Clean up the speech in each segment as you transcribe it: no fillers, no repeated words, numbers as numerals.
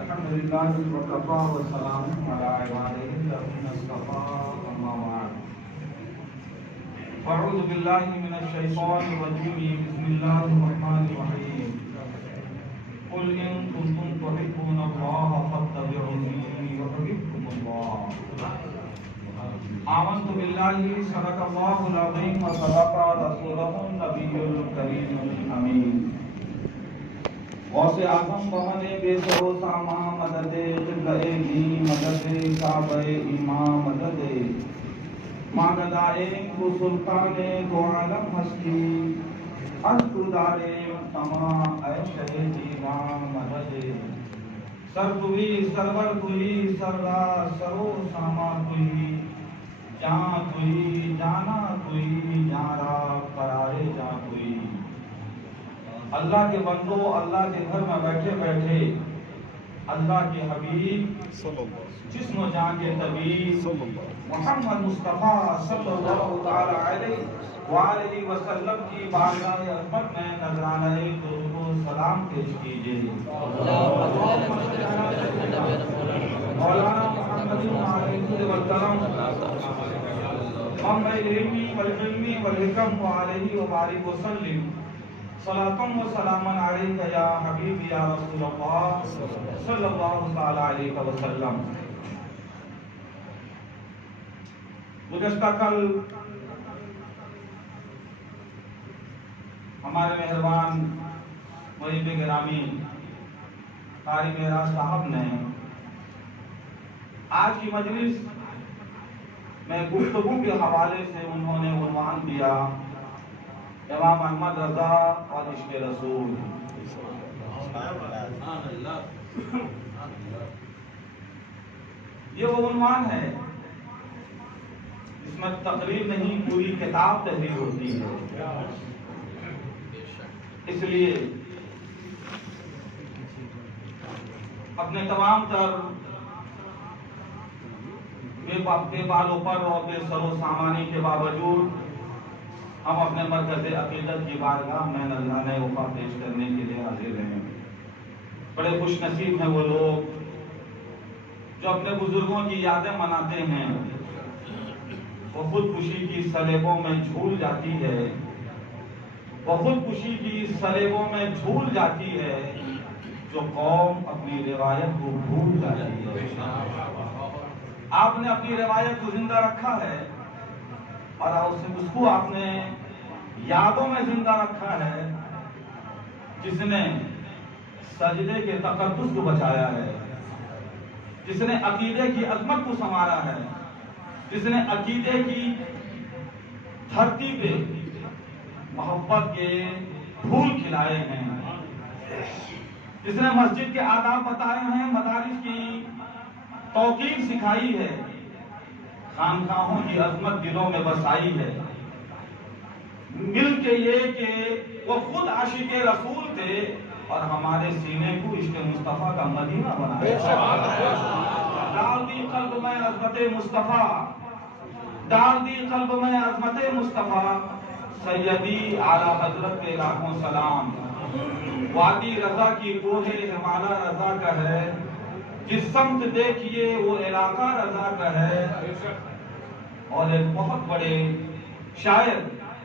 الحمدللہ وکفا وسلام علی عبادہ الذین اصطفی اما بعد اعوذ باللہ من الشیطان الرجیم بسم اللہ الرحمن الرحیم قل ان کنتم تحبون اللہ فاتبعونی یحببکم اللہ آمنت باللہ صدق اللہ العظیم وصدق رسولہ النبی الکریم الامین غوث اعظم بہن بے سر و سامان مدد قبلہ دین مدد کعبہ امام مدد ماندائے کو سلطان دو عالم ہستی ارتو دارے تمام اے شہدی نام مدد سر کوئی سرور کوئی سرا سرو ساما کوئی جان کوئی جانا کوئی جارا قرارے جا کوئی اللہ کے بندو اللہ کے گھر میں بیٹھے بیٹھے اللہ کے حبیب جسم و جان کے طبیب محمد مصطفیٰ صلی اللہ تعالی علیہ وآلہ وسلم کی بارگاہ عظمت میں نذرانہ درود و سلام پیش کیجئے مولانا محمد علیہ وسلم منبع العلم والحلم والحکم وعلیہ وبارک وسلم صلاۃ و سلام علیک یا حبیب یا رسول اللہ صلی اللہ تعالی علیہ وسلم۔ گزشتہ کل ہمارے مہربان محب گرامی قاری معراج صاحب نے آج کی مجلس میں گفتگو کے حوالے سے انہوں نے عنوان دیا امام احمد رضا اور عشق رسول۔ یہ وہ عنوان ہے اس میں تقریر نہیں پوری کتاب تحریر ہوتی ہے، اس لیے اپنے تمام تر بے بالوں پر اور بے سر و سامانی کے باوجود ہم اپنے مرکز عقیدت کی بارگاہ میں نذرانہ وفا پیش کرنے کے لیے حاضر ہیں۔ بڑے خوش نصیب ہیں وہ لوگ جو اپنے بزرگوں کی یادیں مناتے ہیں، وہ خودکشی کی سلیبوں میں جھول جاتی ہے، وہ خودکشی کی سلیبوں میں جھول جاتی ہے جو قوم اپنی روایت کو بھول جاتی ہے۔ آپ نے اپنی روایت کو زندہ رکھا ہے اور اس کو آپ نے یادوں میں زندہ رکھا ہے، جس نے سجدے کے تقدس کو بچایا ہے، جس نے عقیدے کی عظمت کو سنوارا ہے، جس نے عقیدے کی دھرتی پہ محبت کے پھول کھلائے ہیں، جس نے مسجد کے آداب بتائے ہیں، مدارس کی توقیر سکھائی ہے، خانقاہوں کی عظمت دلوں میں بسائی ہے۔ مل کے یہ کہ وہ خود عاشق رسول تھے اور ہمارے سینے کو عشق مصطفیٰ کا مدینہ بنایا۔ ڈال دی قلب میں عظمت مصطفیٰ، ڈال دی قلب میں عظمت مصطفیٰ، سیدی اعلیٰ حضرت کے لاکھوں سلام۔ وادی رضا کی کوہ ہمالہ رضا کا ہے، جس سمت دیکھیے وہ علاقہ رضا کا ہے۔ اور ایک بہت بڑے شاعر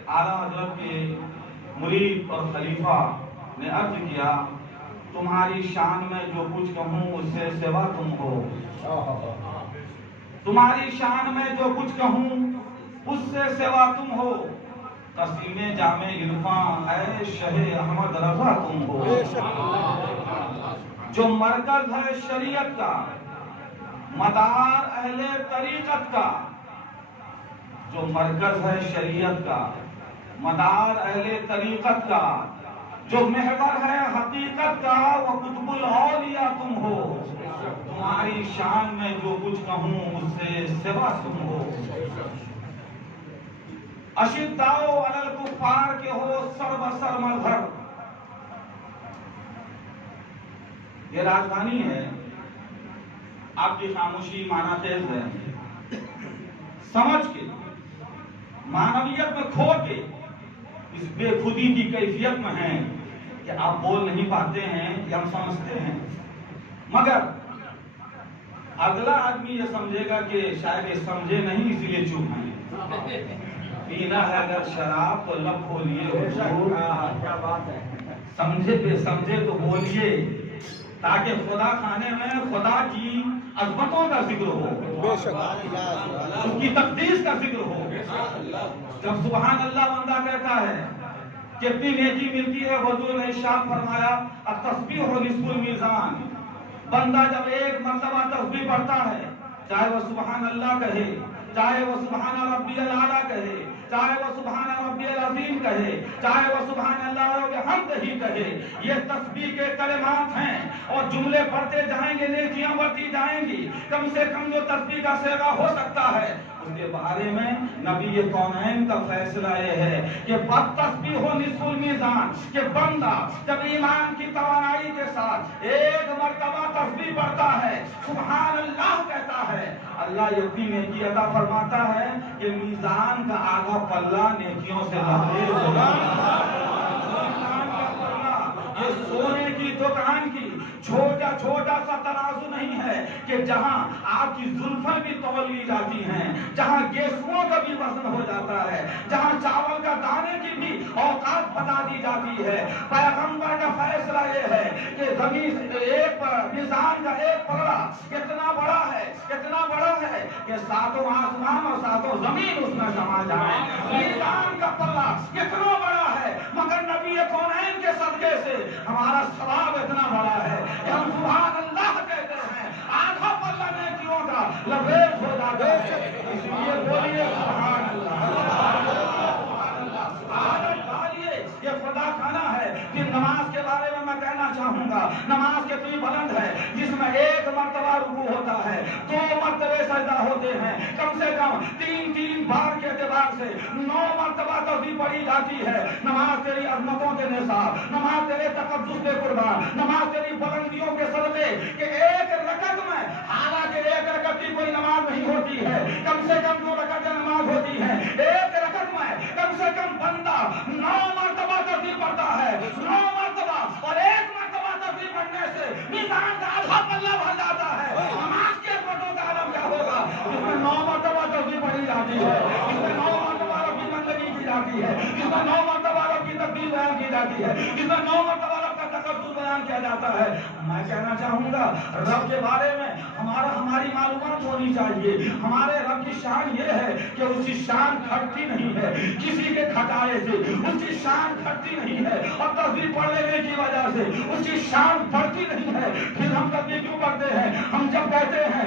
اعلیٰ حضرت کے مرید اور خلیفہ نے عرض کیا، تمہاری شان میں جو کچھ کہوں اس سے سوا تم ہو، تمہاری شان میں جو کچھ کہوں اس سے سوا تم ہو، قسیم جامع عرفان اے شہ احمد رضا تم ہو۔ جو مرکز ہے شریعت کا، مدار اہل طریقت کا، جو مرکز ہے شریعت کا، مدار اہل طریقت کا، جو محور ہے حقیقت کا وہ قطب الاولیاء تم ہو، تمہاری شان میں جو کچھ کہوں اس سے سوا تم ہو، اشداء علی الکفار کے ہو سر بسر مظہر۔ یہ راجدھانی ہے، آپ کی خاموشی معنی تیز ہے، سمجھ کے معنویت میں کھو کے اس بے خودی کی کیفیت میں ہیں کہ آپ بول نہیں پاتے ہیں یا ہم سمجھتے ہیں، مگر اگلا آدمی یہ سمجھے گا کہ شاید یہ سمجھے نہیں اس لیے چپ ہیں۔ پینا ہے اگر شراب تو لب کھولیے حضور، کیا بات ہے، سمجھے بے سمجھے تو بولیے، تاکہ خدا خانے میں خدا کی عظمتوں کا ذکر ہو، اس کی تقدیس کا ذکر ہو۔ جب سبحان اللہ بندہ کہتا ہے کتنی نیکی ملتی ہے، حضور نے ارشاد فرمایا التسبیح نصف المیزان۔ بندہ جب ایک مرتبہ تسبیح پڑھتا ہے، چاہے وہ سبحان اللہ کہے، چاہے وہ سبحان ربی الاعلیٰ کہے، چاہے وہ سبحان ربی العظیم کہے، چاہے وہ سبحان اللہ و بحمدہ ہی کہے، یہ تسبیح کے کلمات ہیں اور جملے پڑھتے جائیں گے، نیکیاں بڑھتی جائیں گی۔ کم سے کم جو تسبیح کا صیغہ ہو سکتا ہے اس کے بارے میں نبی کونین کا فیصلہ یہ ہے کہ تسبیح ہو نصف المیزان، کہ بندہ جب ایمان کی توانائی کے ساتھ ایک مرتبہ تسبیح پڑھتا ہے، سبحان اللہ کہتا ہے، اللہ یقین نیکی عطا فرماتا ہے کہ میزان کا آگا پلہ نیکیوں سے لبریز ہوگا۔ یہ سونے کی دکان کی چھوٹا سا ترازو نہیں ہے کہ جہاں آپ کی زلفیں بھی تول لی جاتی ہیں، جہاں گیسوں کا بھی وزن ہو جاتا ہے، جہاں چاول کا دانے کی بھی اوقات بتا دی جاتی ہے۔ پیغمبر کا فیصلہ یہ ہے کہ زمین ایک میزان کا ایک پلڑا کتنا بڑا ہے کہ ساتوں آسمان اور ساتوں زمین اس میں سما جائے۔ میزان کا پلڑا کتنا بڑا ہے، مگر نبی کونین کے صدقے سے ہمارا ثواب اتنا بڑا ہے کہ ہم سبحان اللہ کہتے ہیں، آدھا پلہ نیکیوں کا لبریز ہو جاتا ہے۔ اس لیے بولیے سبحان اللہ، عادت ڈالیے، یہ خدا خانہ ہے۔ پھر نماز کے بارے میں کہنا چاہوں گا، نماز کتنی بلند ہے، جس میں ایک مرتبہ رکوع ہوتا ہے، 2 مرتبے سجدہ ہوتے ہیں، کم سے کم 3 بار کے اعتبار سے 9 مرتبہ تسبیح پڑھی جاتی ہے۔ نماز تیری عظمتوں کے نثار، نماز تیرے تقدس کے قربان، نماز تیری بلندیوں کے صدقے کہ ایک رکعت میں، حالانکہ ایک رکعت کی کوئی نماز نہیں ہوتی ہے، کم سے کم 2 رکعت نماز ہوتی ہے، ایک رکعت میں کم سے کم بندہ 9 مرتبہ تسبیح پڑھتا ہے، 9 مرتبہ، اور 1 مرتبہ تسبیح پڑھنے سے میزان کا آدھا پلہ بھر جاتا ہے۔ نماز کے عظمتوں کا عالم کیا ہوگا جس میں 9 مرتبہ تسبیح پڑھی جاتی ہے، جس میں 9 مرتبہ رب کی بندگی کی جاتی ہے، جس میں 9 مرتبہ رب کی تقدیر بیان کی جاتی ہے، جس میں 9 مرتبہ رب کا تقدس بیان کیا جاتا ہے۔ میں کہنا چاہوں گا رب کے بارے میں ہماری معلومات ہونی چاہیے۔ ہمارے رب کی شان یہ ہے کہ اس کی شان گھٹتی نہیں ہے کسی کے گھٹانے سے، اس کی شان گھٹتی نہیں ہے اور تسبیح پڑھ لینے کی وجہ سے اس کی شان بڑھتی نہیں ہے۔ پھر ہم تسبیح کیوں پڑھتے ہیں؟ ہم جب کہتے ہیں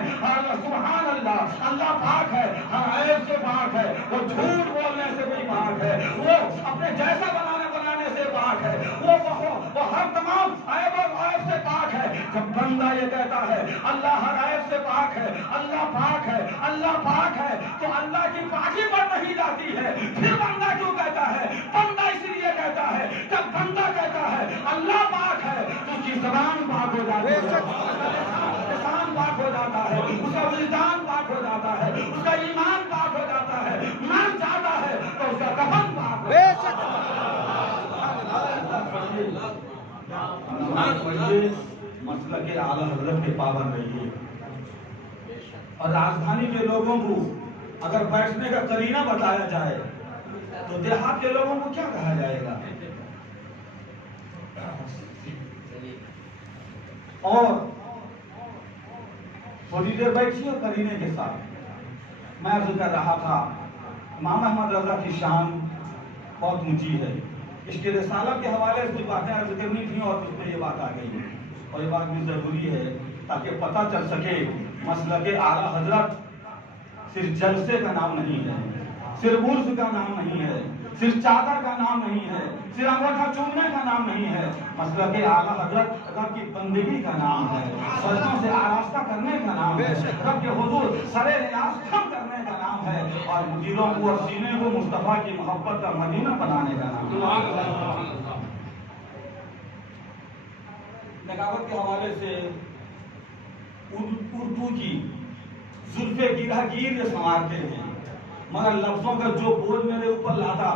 سبحان اللہ، اللہ پاک ہے، ہر عیب سے پاک ہے، وہ جھوٹ بولنے سے بھی پاک ہے، وہ اپنے جیسا بنانے سے پاک ہے، وہ ہر تمام عیب اور غائب سے پاک ہے۔ جب بندہ یہ کہتا ہے اللہ ہر عیب سے پاک ہے، اللہ پاک ہے، اللہ پاک ہے، تو اللہ کی پاکی پر نہیں جاتی ہے۔ پھر بندہ کیوں کہتا ہے؟ بندہ اس لیے کہتا ہے، جب بندہ کہتا ہے اللہ پاک ہے تو اس کی زبان پاک ہو جاتی ہے، لسان پاک ہو جاتا ہے، اس کا وجدان پاک ہو جاتا ہے، اس کا ایمان پاک ہو جاتا ہے، مر جاتا ہے تو اس کا کفن پاک ہو جاتا ہے۔ مسلک اعلی حضرت کے پابند رہیے، اور راجدھانی کے لوگوں کو اگر بیٹھنے کا قرینہ بتایا جائے تو دیہات کے لوگوں کو کیا کہا جائے گا؟ اور تھوڑی دیر بیٹھیے قرینے کے ساتھ۔ میں عرض کر رہا تھا امام احمد رضا کی شان بہت اونچی ہے، اس کے رسالہ کے حوالے سے کچھ باتیں عرض کرنی تھیں اور اس میں یہ بات آ گئی، اور یہ بات بھی ضروری ہے تاکہ پتہ چل سکے مسلک اعلیٰ حضرت صرف جلسے کا نام نہیں ہے، صرف عرس کا نام نہیں ہے، صرف چادر کا نام نہیں ہے، صرف انگوٹھا چومنے کا نام نہیں ہے، مسلک اعلیٰ حضرت رب کی بندگی کا نام ہے، سجدوں سے آراستہ کرنے کا نام ہے، رب کے حضور سر نیاز کم کرنے کا نام ہے، اور دلوں کو اور سینے کو مصطفیٰ کی محبت کا مدینہ بنانے کا نام ہے۔ نگاوت کے حوالے سے اردو کی زلفے گرہ گیر سنوارتے ہیں، مگر لفظوں کا جو بوجھ میرے اوپر لاتا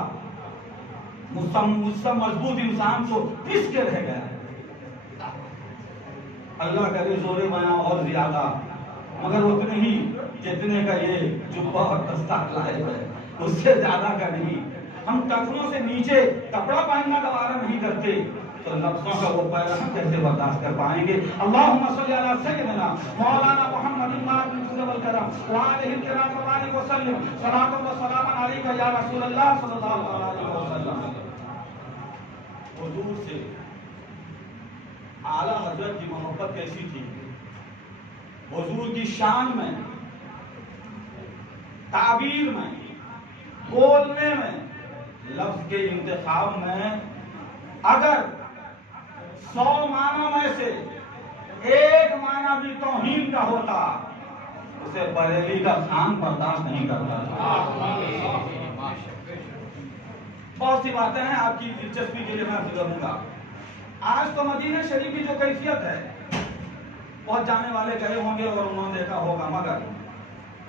مجھ سے مضبوط انسان کو پس کے رہ گیا ہے۔ اللہ کرے زور بیاں اور زیادہ، مگر اتنے ہی جتنے کا یہ جبہ اور دستار لائق ہے، اس سے زیادہ کا نہیں۔ ہم ٹخنوں سے نیچے کپڑا پہننا گوارا نہیں کرتے، تو لفظوں کا وہ پیرا ہم کیسے برداشت کر پائیں گے؟ اللہم صلی علی سیدنا مولانا محمد والکرام وآلہ الکرام وبارک وسلم صلاۃ و سلام علیک یا رسول اللہ صلی اللہ علیہ وسلم۔ حضور سے اعلیٰ حضرت کی محبت کیسی تھی؟ حضور کی شان میں، تعبیر میں، بولنے میں، لفظ کے انتخاب میں اگر 100 معنی میں سے ایک معنی بھی توہین کا ہوتا، اسے بریلی کا خان برداشت نہیں کرتا تھا۔ بہت سی باتیں ہیں آپ کی دلچسپی کے لیے میں کروں گا۔ آج تو مدینہ شریف کی جو کیفیت ہے، بہت جانے والے گئے ہوں گے اور انہوں نے دیکھا ہوگا، مگر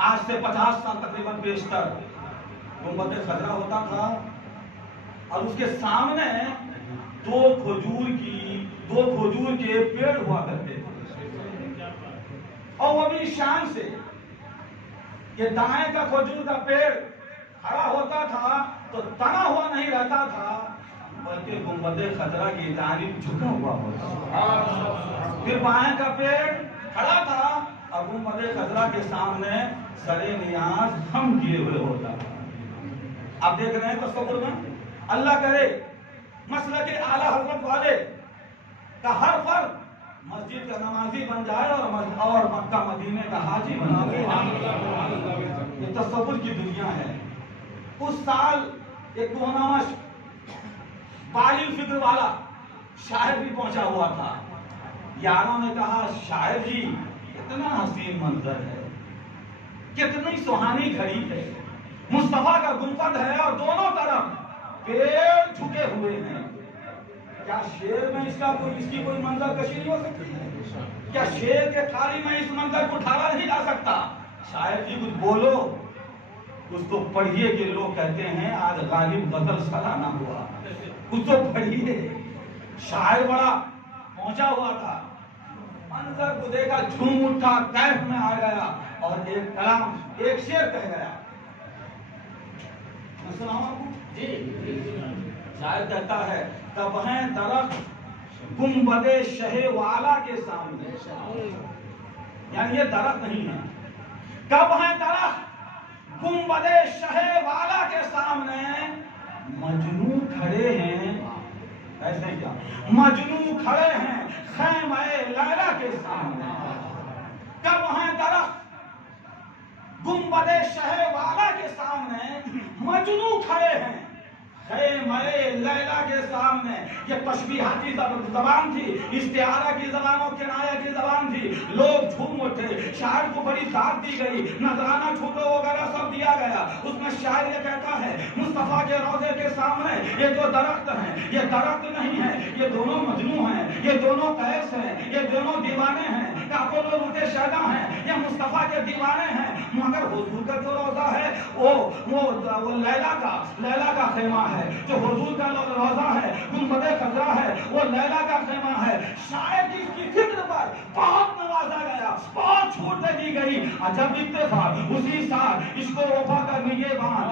آج سے 50 سال تقریباً بیشتر گنبد خضرا ہوتا تھا اور اس کے سامنے دو کھجور کے پیڑ ہوا کرتے تھے، اور وہ بھی شان سے یہ دائیں کا کھجور کا پیڑ کھڑا ہوتا تھا تو تنا ہوا نہیں رہتا تھا، بلکہ گنبد خضرا کی جانب جھکا ہوا ہوتا۔ پھر بائیں کا پیڑ کھڑا تھا اور گنبد خضرا کے سامنے سر نیاز خم کیے ہوئے ہوتا تھا۔ آپ دیکھ رہے ہیں تصور میں، اللہ کرے مسلک اعلیٰ حضرت والے کا ہر فرد مسجد کا نمازی بن جائے اور مکہ مدینے کا حاجی بن جائے۔ یہ تصور کی دنیا ہے۔ اس سال ایک گہنامہ بالی فکر والا شاعر بھی پہنچا ہوا تھا۔ یاروں نے کہا شاعر جی کتنا حسین منظر ہے، کتنی سہانی گھڑی ہے، مصطفیٰ کا گنبد ہے اور دونوں طرف پیڑ جھکے ہوئے ہیں، کیا شعر میں اس کی کوئی منظر کشی نہیں ہو سکتی ہے؟ کیا شعر کے خالی میں اس منظر کو ڈھالا نہیں جا سکتا؟ شاعر جی کچھ بولو، اس کو پڑھیے کہ لوگ کہتے ہیں آج غالب غزل سالانہ ہوا، کچھ تو پڑھیے۔ شاعر بڑا پہنچا ہوا تھا، منظر کو دیکھا جھوم اٹھا، کیف میں آ گیا اور ایک کلام، ایک شعر کہہ گیا۔ میں سناؤں آپ کو؟ شاعر کہتا ہے کب ہیں درخت گنبد شہ والا کے سامنے، یعنی یہ درخت نہیں ہے، کب ہیں درخت گنبد شہ والا کے سامنے، مجنوں کھڑے ہیں، ایسے کیا مجنوں کھڑے ہیں خیمہ لیلا کے سامنے، کب ہیں درخت گنبد شہ والا کے سامنے، مجنوں کھڑے ہیں خیمہ لیلا کے سامنے۔ یہ تشبیہاتی زبان تھی، استعارہ کی زبان اور کنایہ کی زبان تھی، لوگ جھوم اٹھے، شاعر کو بڑی داد دی گئی، نذرانہ چھوٹو وغیرہ سب دیا گیا۔ اس میں شاعر یہ کہتا ہے مصطفیٰ کے روضے کے سامنے یہ جو درخت ہیں یہ درخت نہیں ہے، یہ دونوں مجنوں ہیں، یہ دونوں قیس ہیں، یہ دونوں دیوانے ہیں، کاکل و روٹے شیدا ہیں، یہ مصطفیٰ کے دیوانے ہیں، مگر حضور کا جو روضہ ہے وہ لیلا کا خیمہ ہے، جو حضور کا روضہ ہے گنبد خضرا ہے وہ لیلا کا خیمہ ہے۔ شاید اس کی فکر پر بہت نوازا گیا، بہت چھوٹ دے دی گئی، عجب اتفاق اسی سال اس کو وفا کا نگہبان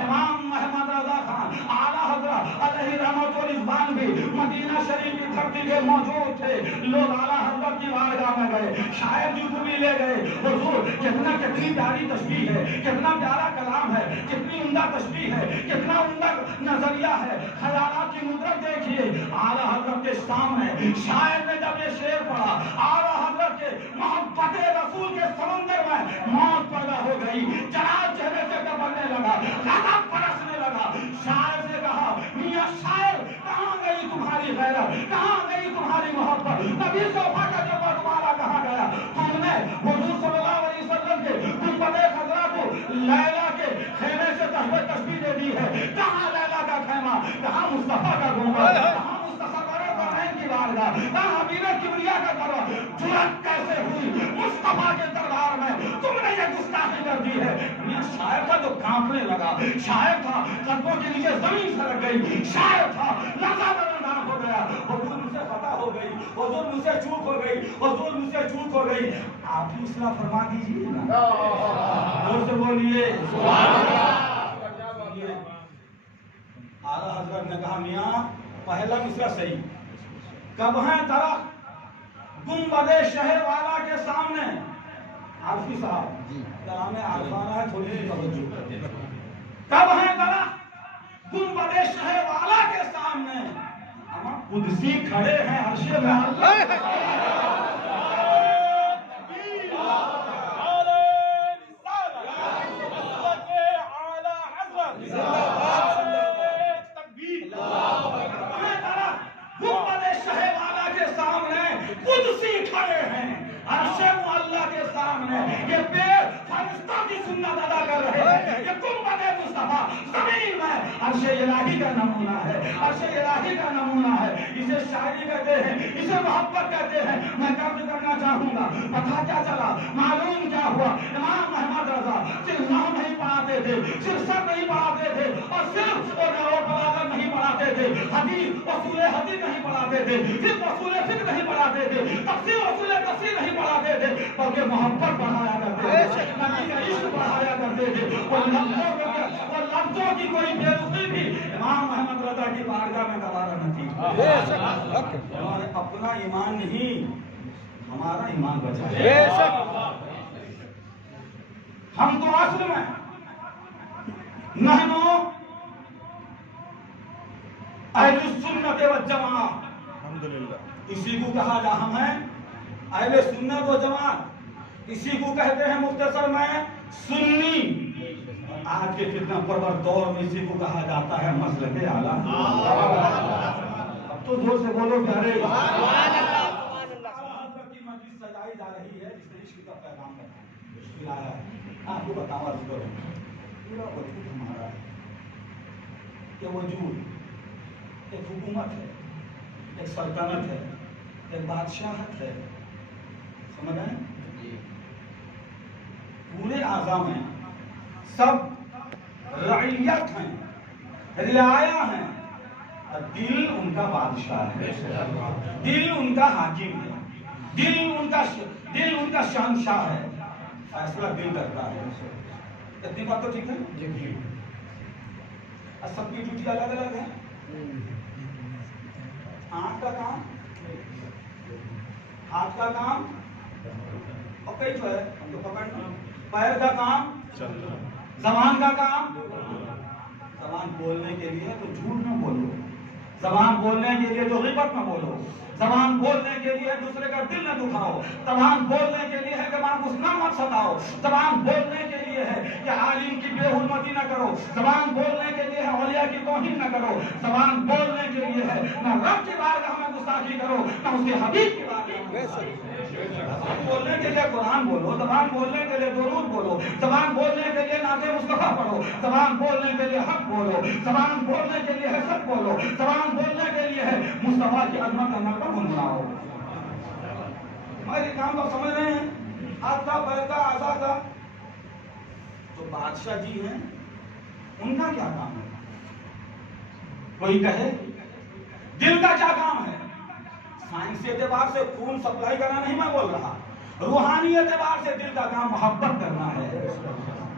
امام محمد رضا خان اعلیٰ حضرت علیہ رحمت الرضوان بھی مدینہ شریف کی دھرتی پہ موجود تھے۔ لوگ اعلیٰ حضرت کی بارگاہ میں گئے، شاعر جی کو بھی لے گئے، حضور کتنی پیاری تشبیہ ہے، کتنا پیارا کلام کلام ہے، کتنی عمدہ تشبیہ ہے، کتنا عمدہ نظریہ ہے، خیالات کی ندرت دیکھیے۔ اعلیٰ حضرت کے سامنے شاعر نے جب یہ شعر پڑھا، اعلیٰ حضرت کے محبت رسول کے سمندر میں موت پیدا ہو گئی، جلال چہرے سے ڈبلنے لگا، غضب برسنے لگا۔ شاعر سے کہا، میاں شاعر کہاں گئی تمہاری غیرت، کہاں گئی تمہاری محبت، نبی صوفہ کا جو تمہارا کہاں گیا؟ تم نے حضور صلی اللہ علیہ وسلم کے گنبد خضرا کو لیلا کے خیمے سے تشبیہ دے دی ہے۔ کہاں لیلا کا خیمہ، کہاں مصطفیٰ کا گنبد، کہاں مصطفیٰ کی بارگاہ، کہاں حبیب کبریا کا دربار؟ جرأت کیسے ہوئی مصطفیٰ کے دربار میں؟ تم نے یہ گستاخی کر دی ہے۔ میاں شاعر تھا جو کانپنے لگا، شاعر تھا قدموں کے نیچے زمین سرک گئی، شاعر تھا لرزہ ہو گیا۔ حضور مجھ سے خطا ہو گئی، حضور مجھ سے چوک ہو گئی، حضور مجھ سے چوک ہو گئی، آپ ہی اصلاح فرما دیجیے نا، زور سے بولیے سبحان اللہ۔ اعلیٰ حضرت نے کہا، میاں پہلا مصرع صحیح، کب ہے درخت گنبد شہر والا کے سامنے؟ عارفی صاحب کلام عارفانہ ہے، تھوڑی سی توجہ۔ کب ہے درخت گنبد شہر والا کے سامنے؟ قدسی کھڑے ہیں عرش میں اللہ۔ قدسی کھڑے ہیں عرش معلیٰ کے سامنے، یہ بے فرشتوں کی سنت ادا کر رہے ہیں۔ یہ گنبد مصطفیٰ زمین میں عرش الہی کا نمونہ ہے، عرش الہی کا نمونہ ہے۔ اسے شاعری کہتے ہیں، اسے محبت کہتے ہیں۔ میں قرض کرنا چاہوں گا، پتہ کیا چلا، معلوم کیا ہوا؟ امام محمد رضا صرف نام نہیں پڑھاتے تھے، صرف سر نہیں پڑھاتے تھے، اور صرف بلاغت نہیں پڑھاتے تھے، حدیث اصول حدیث نہیں پڑھاتے تھے، صرف اصول فقہ نہیں پڑھاتے تھے، تفسیر اصول تفسیر نہیں پڑھاتے تھے، بلکہ محبت پڑھایا کرتے تھے، نبی کا عشق پڑھایا کرتے تھے۔ اور لفظوں کی کوئی بے رخی بھی امام محمد رضا کی بارگاہ میں گوارا نہ تھی۔ اپنا ایمان نہیں، ہمارا ایمان بچا ہے۔ ہم تو اصل میں نحنو اہل سنت والجماعہ، اسی کو کہا جا، ہم ہیں اہل سنت و جماعت، اسی کو کہتے ہیں مختصر میں سنی۔ آج کے فتنہ پرور دور میں اسی کو کہا جاتا ہے مسلک اعلیٰ۔ اب تو زور سے بولو پیارے۔ حضرت کی مجلس سجائی جا رہی ہے، جس نے عشق کا پیغام لایا ہے۔ آپ کو بتاؤ عرض کرو، پورا وجود ہمارا ہے، یہ وجود ایک حکومت ہے، ایک سلطنت ہے، ایک بادشاہت ہے، سمجھ آئے؟ پورے اعضاء میں سب رعیت ہیں، رعایا ہیں، اور دل ان کا بادشاہ ہے، دل ان کا حاکم ہے، دل ان کا شہنشاہ ہے، فیصلہ دل کرتا ہے۔ اتنی بات تو ٹھیک ہے؟ سب کی ڈیوٹی الگ الگ ہے۔ آنکھ کا کام، ہاتھ کا کام، اور کئی جو ہے ہم تو پکڑنا، پیر کا کام، زبان کا کام۔ زبان بولنے کے لیے تو جھوٹ نہ بولو، زبان بولنے کے لیے تو غیبت نہ بولو، زبان بولنے کے لیے دوسرے کا دل نہ دکھاؤ، زبان بولنے کے لیے ہے کہ ماں غصہ مت ستاؤ، زبان بولنے کے لیے ہے کہ عالم کی بے حرمتی نہ کرو، زبان بولنے کے لیے ہے اولیاء کی توہین نہ کرو، زبان بولنے کے لیے ہے نہ رب کی بارگاہ میں گستاخی کرو، نہ اس کے حبیب کی بارگاہ میں۔ زبان بولنے کے لیے قرآن بولو، زبان بولنے کے لیے درود بولو، زبان بولنے کے لیے نعت مصطفیٰ پڑھو، زبان بولنے کے لیے حق بولو، زبان بولنے کے لیے ہے سچ بولو، زبان بولنے کے لیے ہے مصطفیٰ کی عظمت کا نغمہ گنگناؤ۔ ہمارے کام تو سمجھ رہے ہیں، ہاتھ کا، پیر کا، اعضاء کا۔ جو بادشاہ جی ہیں ان کا کیا کام ہے؟ کوئی کہے دل کا کیا کام ہے؟ سائنسی اعتبار سے خون سپلائی کرنا نہیں میں بول رہا، روحانی اعتبار سے دل کا کام محبت کرنا ہے۔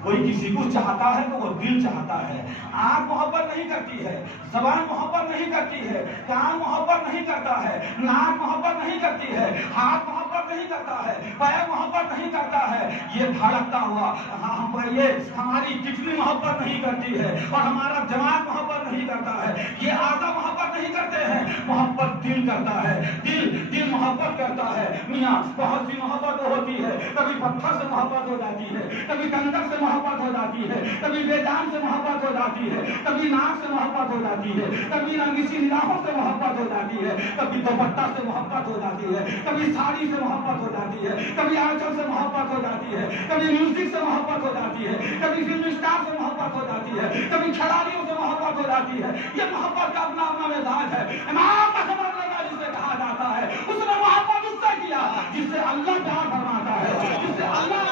کوئی کسی کو چاہتا ہے تو وہ دل چاہتا ہے، آنکھ محبت نہیں کرتی ہے، زبان محبت نہیں کرتی ہے، کان محبت نہیں کرتا ہے، ناک محبت نہیں کرتی ہے، ہاتھ محبت मोहब्बत नहीं करता है, वह मोहब्बत नहीं करता है, ये धड़कता हुआ ये हमारी किडनी मोहब्बत नहीं करती है और हमारा दिमाग मोहब्बत नहीं करता है, ये आज़ा मोहब्बत नहीं करते हैं, मोहब्बत दिल करता है, दिल मोहब्बत करता है। मियाँ बहुत सी मोहब्बत होती है, कभी पत्थर से मोहब्बत हो जाती है, कभी कंकर से मोहब्बत हो जाती है, कभी बेजान से मोहब्बत हो जाती है, कभी नाक से मोहब्बत हो जाती है, कभी रंगीसी निगाहों से मोहब्बत हो जाती है, कभी दुपट्टा से मोहब्बत हो जाती है, कभी साड़ी से मोहब्बत हो जाती है, कभी आंचल से मोहब्बत हो जाती है, कभी म्यूजिक से मोहब्बत हो जाती है, कभी फिल्म स्टार से मोहब्बत हो जाती है, कभी खिलाड़ियों से मोहब्बत हो जाती है। ये मोहब्बत का अपना अपना मिजाज है। इमाम अहमद रज़ा जिसे कहा जाता है, उसने मोहब्बत उससे किया जिससे अल्लाह प्यार फरमाता है, जिससे अल्लाह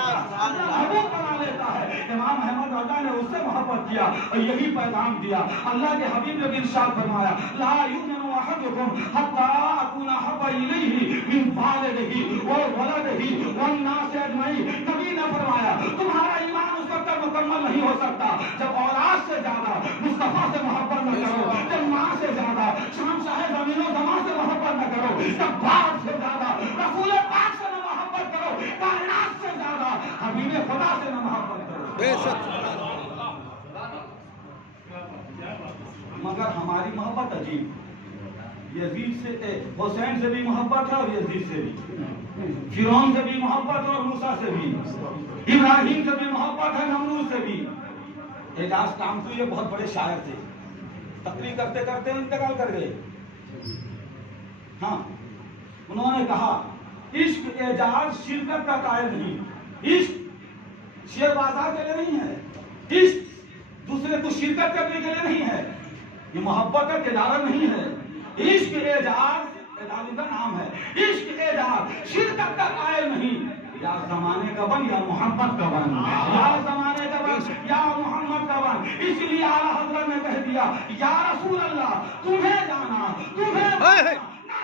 महबूब बना लेता है। इमाम अहमद रज़ा ने उससे मोहब्बत किया और यही पैगाम दिया। अल्लाह के हबीब ने इरशाद फरमाया, ला युमिनु अहदुकुम हत्ता अकूना हब्बा इलैहि मिन वालिदिही व वलदिही वन नास अजमईन। नबी ने फरमाया, तुम्हारा ईमान उस वक्त तक मुकम्मल नहीं हो सकता जब औलाद से ज्यादा मुस्तफा से मोहब्बत न करो, जब माँ से ज्यादा शहंशाह ज़मीनो ज़मां से मोहब्बत न करो, जब बाप से ज्यादा रसूल पाक से न मोहब्बत करो, कायनात से ज्यादा हबीब खुदा से न मोहब्बत करो। बेशक मगर हमारी मोहब्बत अजीब, यजीद से हुसैन से भी मोहब्बत है और यजीद से भी, फिरौन से भी मोहब्बत और मूसा से भी, इब्राहिम से भी मोहब्बत है, नमरूद से भी। एजाज कामतू ये बहुत बड़े शायर थे, तकरीर करते करते इंतकाल कर गए। हाँ, उन्होंने कहा इश्क एजाज शिरकत का कायल नहीं, इश्क शेयर बाजार के लिए नहीं है, इश्क दूसरे को शिरकत करने के लिए नहीं है, ये मोहब्बत का तिजारत नहीं है। इश्क एजाज का नाम है, इश्क एजाज शिरकत का कायल नहीं। या जमाने का बन या मोहब्बत का बन, या जमाने का बन या मोहम्मद का बन। इसलिए आला हज़रत ने कह दिया, या रसूल अल्लाह तुम्हें जाना, तुम्हें ना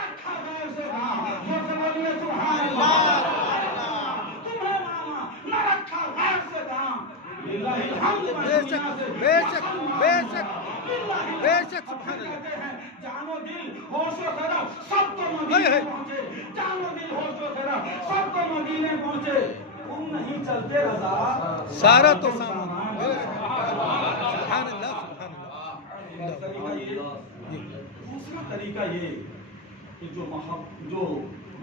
रखा गैर से कहा, जो से बोलिए सुभान अल्लाह, तुम्हें माना ना रखा गैर से कहा। लिल्लाहि हम्द बेशक बेशक बेशक बेशक सुभान अल्लाह। जानो दिल होशो सरफ सब तो मदीने पहुंचे, जानो दिल होशो सरफ सब तो मदीने पहुंचे। तुम नहीं चलते रज़ा सारा तो सामान। सुभान अल्लाह सुभान अल्लाह। दूसरा तरीका ये कि जो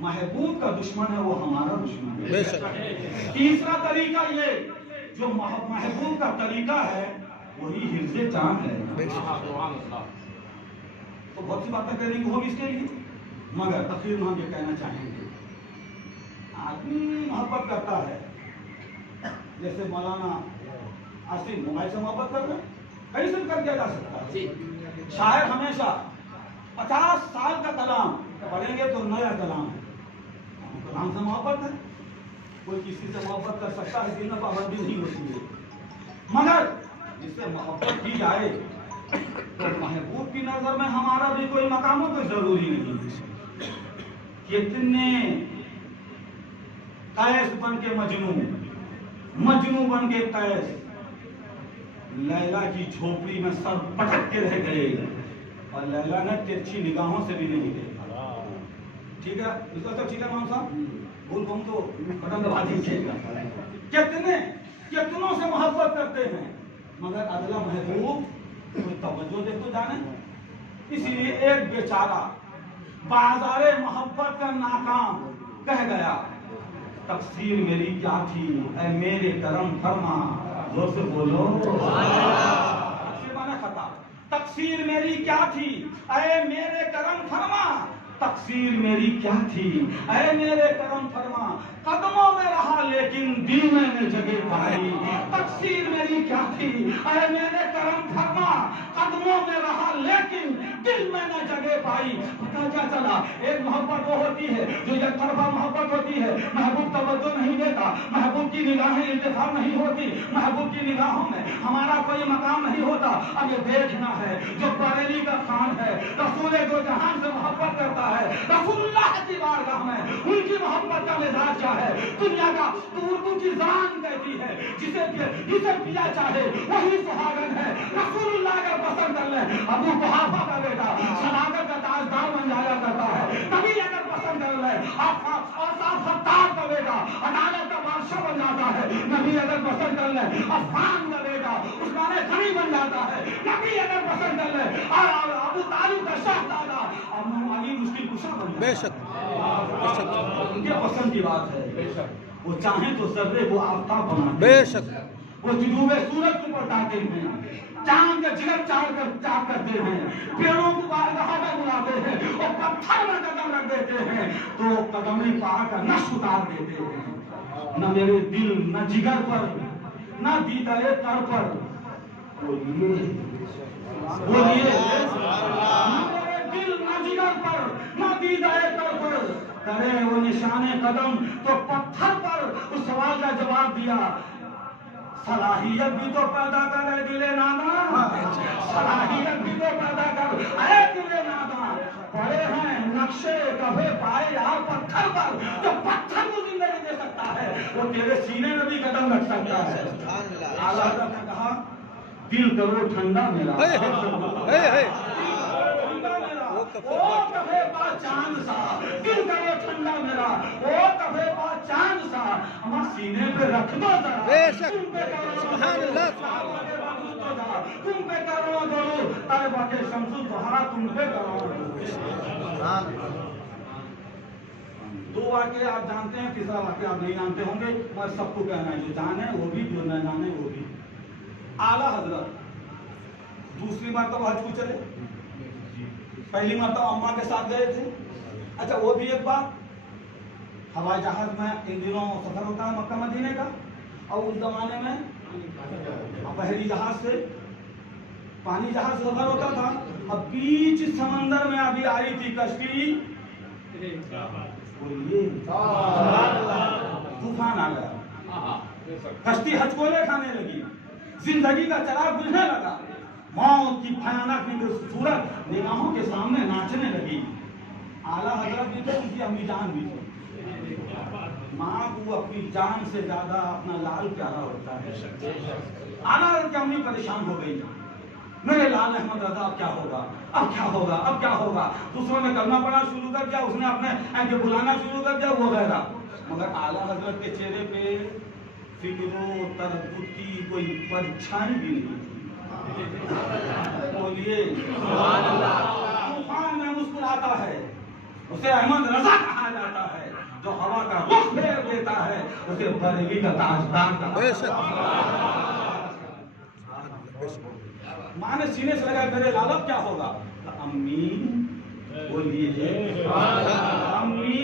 महबूब का दुश्मन है वो हमारा दुश्मन है। बेशक। तीसरा तरीका ये जो महबूब का तरीका है वही हिफ्ज़े जान है। तो बहुत सी बातें करेंगे हम इसके लिए, मगर आखिर में हम ये कहना चाहेंगे, आदमी मोहब्बत करता है, जैसे मौलाना आसिम मोबाइल से मोहब्बत कर रहे हैं, कहीं से कर दिया जा सकता है। शायर हमेशा 50 साल का कलाम पढ़ेंगे तो नया कलाम है, कलाम से मोहब्बत है। कोई किसी से मोहब्बत कर सकता है, दिल में पाबंदी नहीं होती है, मगर जिससे मोहब्बत की जाए तो महबूब की नजर में हमारा भी कोई मकाम हो तो जरूरी नहीं। कितने कैस बन के मजनू, मजनू बन के कैस लैला की झोपड़ी में सर पटक के रह गए और लैला ने तिरछी निगाहों से भी नहीं देखा। ठीक है, इसका तो ठीक है माम साहब, भूल हम तो बटन दबा दीजिएगा। कितनों से मोहब्बत करते हैं, मगर अगला महबूब कोई तवज्जो दे तो जाने। इसीलिए एक बेचारा बाजारे मोहब्बत का नाकाम कह गया, तकसीर मेरी क्या थी ऐ मेरे करम फरमा। जोर से बोलो तकसीर माने खता। तकसीर मेरी क्या थी ऐ मेरे करम फरमा, तकसीर मेरी क्या थी ऐ मेरे करम फरमा। कदमों में रहा लेकिन दिल में न जगह पाई, तकसीर मेरी क्या थी ऐ मेरे करम फरमा। कदमों में रहा लेकिन दिल में न जगह पाई। पता क्या चला, एक मोहब्बत वो होती है जो एक तरफा मोहब्बत होती है, महबूब तवज्जो नहीं देता, महबूब की निगाहें इंतखाब नहीं होती, महबूब की निगाहों में हमारा कोई मकाम नहीं होता। अब ये देखना है जो बरेली का खान है, रसूल जो जहान से मोहब्बत करता है, रसूलुल्लाह की बारगाह में उनकी मोहब्बत का मिजाज क्या है। दुनिया का उर्दू की जान कहती है, जिसे पिया चाहे वही सुहागन है। रसूलुल्लाह अगर पसंद कर ले, अबू कुहाफा का बेटा सदाकत का ताजदार बन जाया करता है। नबी अगर पसंद कर ले, और साफ खत्तार का बेटा अदालत का बादशाह बन जाता है। नबी अगर पसंद कर ले अफगान का बेटा उस्माने गनी बन जाता है। नबी अगर पसंद कर ले और अबू तालिब का शहजादा अबू अली मुश्किल कुशा बन जाता है। बेशक उनके पसंद की बात है। बेशक वो चाहे तो सर्रे वो आफ्ताब बना, बेशक वो जुनूबे सूरज को पटाते हैं, चांद के जिगर चाक करते हैं, पेड़ों को बारगाह में बुलाते हैं और पत्थर में कदम रख देते हैं तो कदम में पहाड़ का नक्श उतार देते हैं। न मेरे दिल न जिगर पर न दीदाए तर पर बोलिए बोलिए न मेरे दिल न जिगर पर न दीदाए तर पर करे वो निशाने कदम तो पत्थर पर उस सवाल का जवाब दिया। सलाहियत भी तो पैदा करे दिले नादा, सलाहियत भी तो पैदा कर अरे दिले नादा। पड़े हैं नक्शे कभी पाए यार पत्थर पर, जो पत्थर को जिंदगी दे सकता है वो तेरे सीने में भी कदम रख सकता है। आला हज़रत ने कहा दिल करो ठंडा मेरा, ओ कफे पा चांद सा, दिल करो ठंडा मेरा, ओ कफे पा चांद सा, हमारे सीने पे रख दो जरा। बेशक सुभान अल्लाह, तुम पे करो दो तारे बाके शम्सुल ज़हरा तुम पे करो। दो वाक़े आप जानते हैं, तीसरा वाक़े आप नहीं जानते होंगे, मगर सबको कहना है जो जाने वो भी जो न जाने वो भी। आला हजरत दूसरी बार तब हज को चले, पहली मरतबा अम्मा के साथ गए थे। अच्छा वो भी एक बात, हवाई जहाज में इन दिनों सफर होता है मक्का मदीने का, और उस जमाने में बहरी जहाज से पानी जहाज सफर होता था। अब बीच समंदर में अभी आई थी कश्ती, बोलिए तूफान आ गया, कश्ती हचकोले खाने लगी, जिंदगी का चराग बुझने लगा, मौत की भयानक सूरत निगाहों के सामने नाचने लगी। आला हजरत भी थे, उनकी अम्मी जान भी थी। माँ को अपनी जान से ज्यादा अपना लाल प्यारा होता है। आला हजरत की अम्मी परेशान हो गई, मेरे लाल अहमद रजा अब क्या होगा, अब क्या होगा, अब क्या होगा। दूसरों ने कलमा पढ़ना शुरू कर दिया, उसने अपने बुलाना शुरू कर दिया वगैरह, मगर आला हजरत के चेहरे पे फिक्रो तरद्दुद की कोई परछाई भी नहीं थी। बोलिए तूफान में मुस्कुराता है उसे अहमद रजा कहा जाता है, जो हवा का रुख फेर देता है उसे बरेली का ताजदार कहा। माँ ने सीने से लगा मेरे लाल क्या होगा, अम्मी बोलिए अम्मी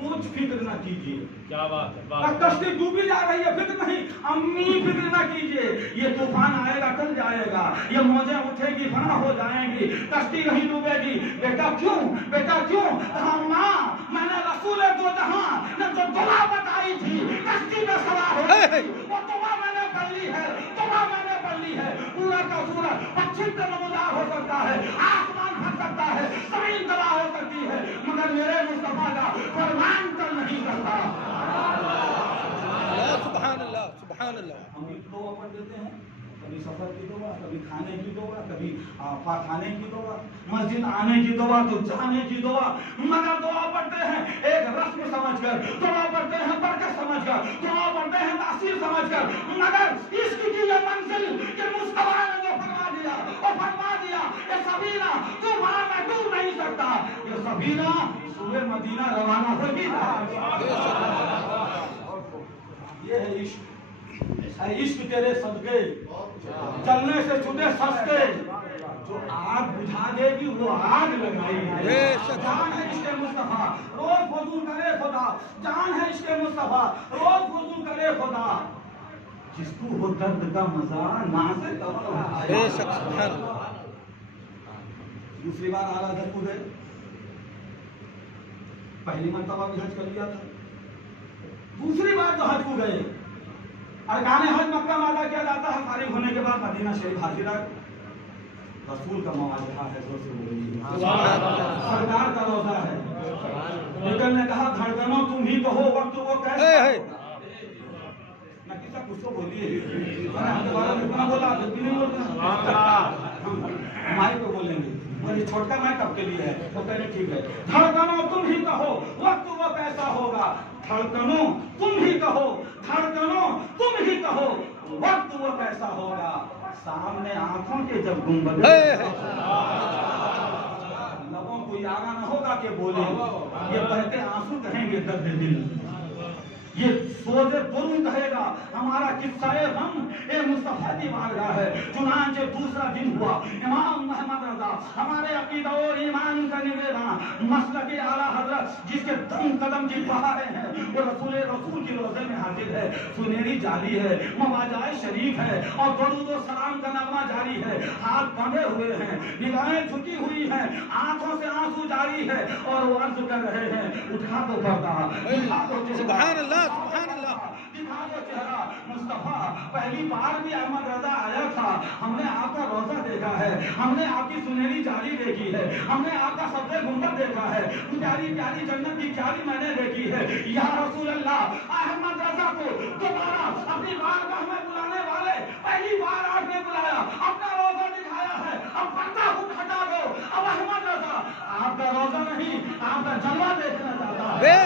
कुछ फिक्र ना कीजिए, क्या बात है, कश्ती डूबी जा रही है, फिक्र नहीं अम्मी, फिक्र ना कीजिए, ये तूफान आएगा कल जाएगा, ये मौजें उठेगी फना हो जाएंगी, कश्ती नहीं डूबेगी। बेटा क्यों, बेटा क्यों? माँ मैंने रसूल दो जहां ने जो दुआ बताई थी कश्ती में सवार हो, वो दुआ मैंने पढ़ ली है, दुआ मैंने पढ़ ली है। पूरा का पूरा पश्चिम से नमूदार हो सकता है, आसमान फट सकता है, जमीन तबाह हो सकती है, मगर मेरे मुस्तफा का फरमान चल नहीं सकता। सुभान अल्लाह, सुभान अल्लाह। हम भी दुआ पढ़ देते हैं, कभी सफर की दुआ, कभी खाने की दुआ, कभी खाने की दुआ, मस्जिद आने की दुआ, तो जाने की दुआ, मगर दुआ पढ़ते हैं एक रस्म समझकर, दुआ पढ़ते हैं बरकत समझकर, दुआ पढ़ते हैं तासीर समझकर, मगर इसकी की ये मंजिल कि मुस्तफा ने जो फरमा दिया और फरमा दिया, ये सफीना तूफान में डूब नहीं सकता, ये सफीना सूबे मदीना रवाना होगी। ये है इश्क, इश्क तेरे सदके चलने से छूटे सस्ते, जो आग बुझा देगी वो आग लगाएगी। जान है इश्क़ मुस्तफा रोज वज़ू करे खुदा, जान है इश्क़ मुस्तफा रोज वज़ू करे खुदा, जिसको हो दर्द का मजा ना से दूसरी बार आला हजरत को गए, पहली मरतबा भी हज कर लिया था, दूसरी बार जो हज को गए, अरकान हज मक्का में अदा किया जाता है, फारिग होने के बाद मदीना शरीफ हाजिरा, रसूल का मवाज़ा है, सरकार का रोज़ा है। निकल ने कहा धड़कनों तुम ही कहो वक्त वो कैसे ना किसा कुछ तो बोलिए, मैंने आपके बारे में कितना बोला, नहीं बोलते माइक पे बोलेंगे, ये छोटका मैं कब के लिए है? तो कहने ठीक है। धड़कनों तुम ही कहो वक्त वो कैसा होगा, धड़कनों तुम ही कहो, धड़कनों तुम ही कहो वक्त वो कैसा होगा, सामने आंखों के जब गुंबद लोगों को याद न होगा कि बोले ये बहते आंसू कहेंगे दर्द दिल, ये सोजे दुरूद कहेगा हमारा किस्सा गम ए मुस्तफा की बारगाह है। चुनांचे दूसरा दिन हुआ, इमाम मोहम्मद रजा हमारे अकीदा और ईमान का निवेदन मसलक आला हजरत जिसके दम कदम की बहारें हैं वो रसूल की रोज़े में हाजिर है। सुनहरी जाली है, मवाजाए शरीफ है और दरूद और सलाम का नगमा जारी है। हाथ बंधे हुए हैं, निगाहें झुकी हुई हैं, आंखों से आंसू जारी है और वो अर्ज कर रहे हैं उठा दो पर्दा, दिखा दो चेहरा, दिखा दो चेहरा मुस्तफा। पहली बार भी अहमद रजा आया था, हमने आपका रोजा देखा है, हमने आपकी सुनहरी जाली देखी है, हमने आपका सब्ज़े गुंबद देखा है, प्यारी प्यारी जन्नत की क्यारी मैंने देखी है। या रसूल अल्लाह, अहमद रजा को दोबारा अपनी बारगाह में बुलाने वाले पहली बार आपने बुलाया, अपना रोजा दिखाया है, अब पर्दा हटा दो। अब अहमद रजा आपका रोजा नहीं, आपका जलवा देखना चाहता है,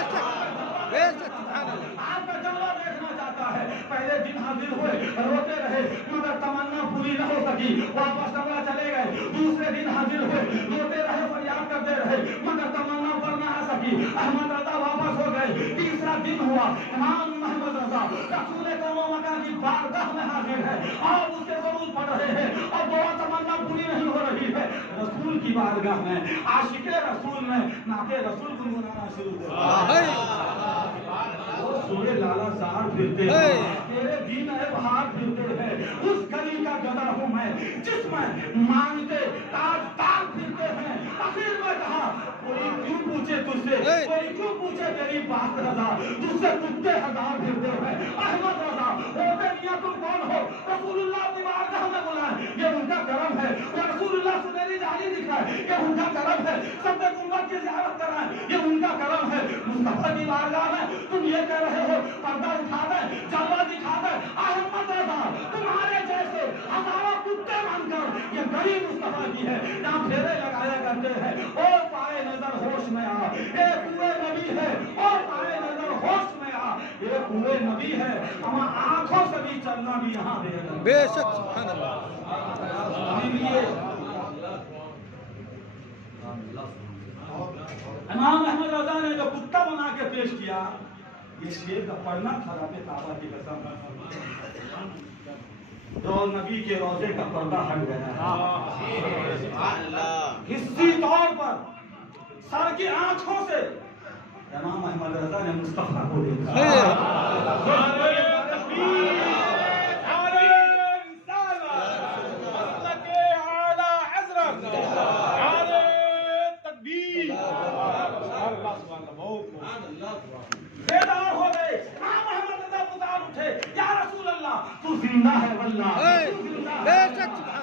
आपका जलवा देखना चाहता है। पहले दिन हाजिर हुए, रोते रहे मगर तमन्ना पूरी न हो सकी, वापस डबरा चले गए। दूसरे दिन हाजिर हुए, रोते रहे, फरियाद करते रहे मगर तमन्ना पर न आ सकी, अहमद रजा वापस हो गए। तीसरा दिन हुआ, इमाम मोहम्मद रजा रसूल कौम मकान की बारगाह में हाजिर है और उसके दरूद पढ़ रहे हैं और दुआ तमन्ना पूरी नहीं हो रही है। रसूल की बारगाह में आशिके रसूल में नाते रसूल गुनगुनाना शुरू कर सूर्य लाला सार फिरते हैं, तेरे दीन है बहार फिरते हैं। उस गली का गदा हूँ मैं जिसमें मांगते ताज ताज फिरते हैं। आखिर में कहा कोई क्यों पूछे तुझसे, कोई क्यों पूछे तेरी बात रजा, तुझसे कुत्ते हजार फिरते हैं। अहमद रजा होते निया तुम कौन हो, रसूलुल्लाह की बारगाह में बुलाए, ये उनका करम है। रसूलुल्लाह सुनहरी जाली दिखाए, ये उनका करम है। सब्ज़े गुंबद की ज़ियारत कराए, ये उनका करम है। मुस्तफा की बारगाह में तुम ये कह रहे हो पर्दा उठा दे, जलवा दिखा दे। अहमद रजा तुम्हारे जैसे हजारों कुत्ते मानकर ये गली मुस्तफा की है, यहाँ फेरे लगाया करते हैं। ओ पाए नजर होश में आ, ये पूरे नबी है। ओ पाए नजर होश में आ, ये पूरे नबी है। हम आंखों से भी चलना भी यहाँ दे बेशक सुभान अल्लाह। इमाम अहमद रजा ने जो कुत्ता बना के पेश किया, ये शेर का पढ़ना था रब्बे काबा की कसम। रोज नबी के रोजे का पर्दा हट गया, हिस्सी तौर पर सर की आंखों से इमाम अहमद रजा ने मुस्तफा को देखा। बेदार हो गए, इमाम अहमद रजा पुकार उठे, या रसूल अल्लाह तू जिंदा है वल्लाह, तू जिंदा है,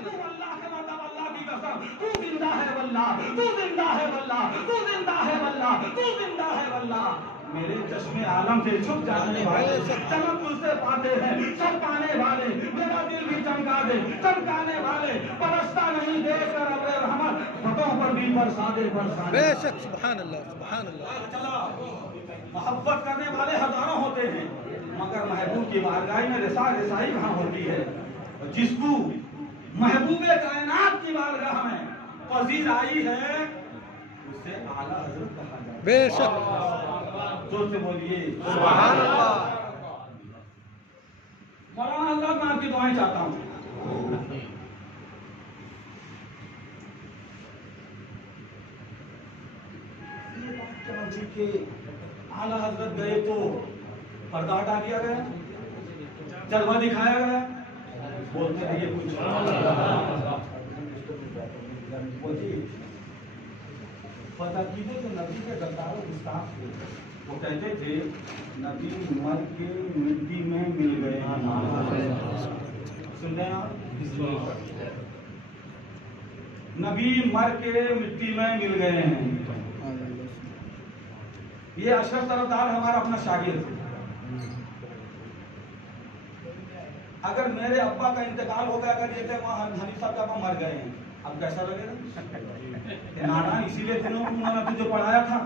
तू अल्लाह के मतलब अल्लाह की कसम, तू जिंदा है वल्लाह, तू जिंदा है वल्लाह, तू जिंदा है वल्लाह, तू जिंदा है वल्लाह। मेरे चश्मे आलम से छुप जाने वाले चमक तुझसे पाते हैं सब पाने वाले, मेरा दिल भी चमका दे चमकाने वाले, परस्ता नहीं देखकर अब्रे रहमत फतों पर भी बरसा दे बरसा दे। बेशक सुभान अल्लाह सुभान अल्लाह। चला मोहब्बत करने वाले हजारों होते हैं मगर महबूब की बारगाह में रिसाई कहाँ होती है। जिसको महबूबे कायनात की बारगाह में पजीर आई है उसे आला हजरत कहा जाता है। बेशक जोर से बोलिए सुभान अल्लाह। मौलाना अल्लाह मैं आपकी दुआएं चाहता हूँ। के आला हजरत गए तो पर्दा हटा दिया गया, जलवा दिखाया गया, बोलते रहिए कुछ पता कीजिए कि नबी के गद्दारों गुस्ताख थे, वो कहते थे नबी मर के मिट्टी में मिल गए हैं। सुन रहे हैं आप? नबी मर के मिट्टी में मिल गए हैं। ये अशरफ तरफदार हमारा अपना शागिर्द है। अगर मेरे अब्बा का इंतकाल हो गया, अगर ये थे वहाँ हनीफा का मर गए हैं अब कैसा लगेगा? नाना इसीलिए उन्होंने तुझे पढ़ाया था।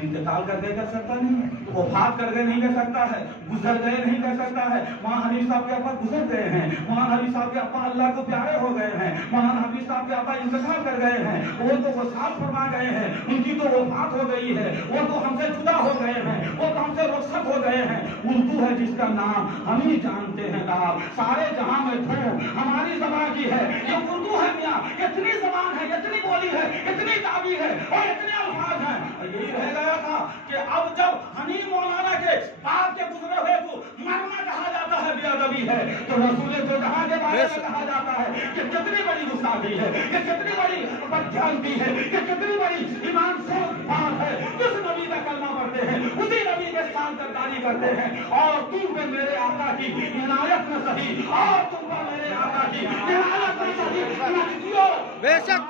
इंतकाल कर सकता नहीं, वफात कर गए नहीं कर सकता है, गुजर गए नहीं कर सकता है। मौलाना हबीब साहब के अब्बा गुजर गए हैं, मौलाना हबीब साहब के अब्बा अल्लाह को प्यारे हो गए हैं, मौलाना हबीब साहब के अब्बा इंतकाल कर गए हैं, वो तो वसात फरमा गए हैं, उनकी तो वफात हो गई है, वो तो हमसे जुदा हो गए हैं, वो तो हमसे रुखसत हो गए हैं। उर्दू है जिसका नाम हम ही जानते हैं नाम, सारे जहां में धूम हमारी ज़बान की है। ये उर्दू है मियाँ, इतनी ज़बान है, इतनी बोली है, इतनी ताबीर है और इतने अल्फाज हैं। यही रह गया था कि अब जब हनीफ मौलाना के बाप के गुजरे हुए को मरना कहा जाता है, बेअदबी है, तो रसूल जो जहां के बारे में कहा जाता है कि कितनी बड़ी गुस्ताखी है, ये कितनी बड़ी बदख्याली है, ये कितनी बड़ी ईमान से बात है। जिस नबी का कलमा पढ़ते हैं उसी नबी के साथ गद्दारी करते हैं। और तुम पे मेरे आका की इनायत न सही, और तुम पे मेरे आका की इनायत न सही, नक्सियो बेशक।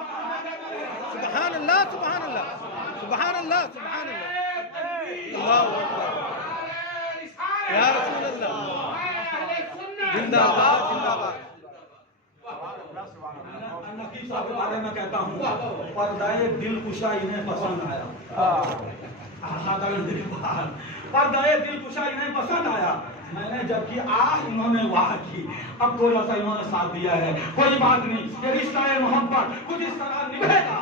सुभान अल्लाह, सुभान अल्लाह, सुभान अल्लाह, सुभान अल्लाह। अल्लाहु अकबर। या रसूल अल्लाह, जिंदाबाद जिंदाबाद। नकीब साहब के बारे में कहता हूँ, पर्दाए दिलकुशा इन्हें पसंद आया। पर्दाए दिलकुशा इन्हें पसंद आया। मैंने जबकि इन्होंने वाह की, अब थोड़ा सा इन्होंने साथ दिया है। कोई बात नहीं, ये रिश्ता है मोहब्बत कुछ इस तरह निभेगा।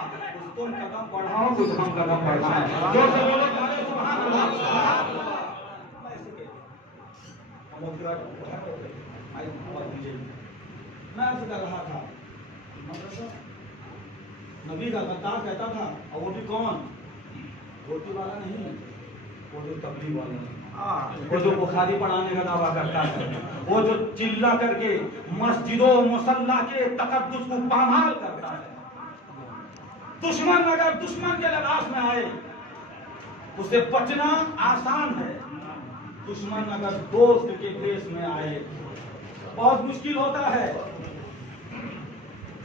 तुम कदम बढ़ाओ, कुछ हम कदम बढ़ाएं। जो से बोलो तारे सुभान अल्लाह। मैं ऐसे कर रहा था, नबी का गद्दार कहता था, और वो भी कौन? रोटी वाला नहीं, वो जो तबलीग वाला, वो जो बुखारी पढ़ाने का दावा करता है, वो जो चिल्ला करके मस्जिदों मुसल्ला के तकद्दुस को पामाल करता है। दुश्मन अगर दुश्मन के लिबास में आए उसे बचना आसान है, दुश्मन अगर दोस्त के भेष में आए बहुत मुश्किल होता है।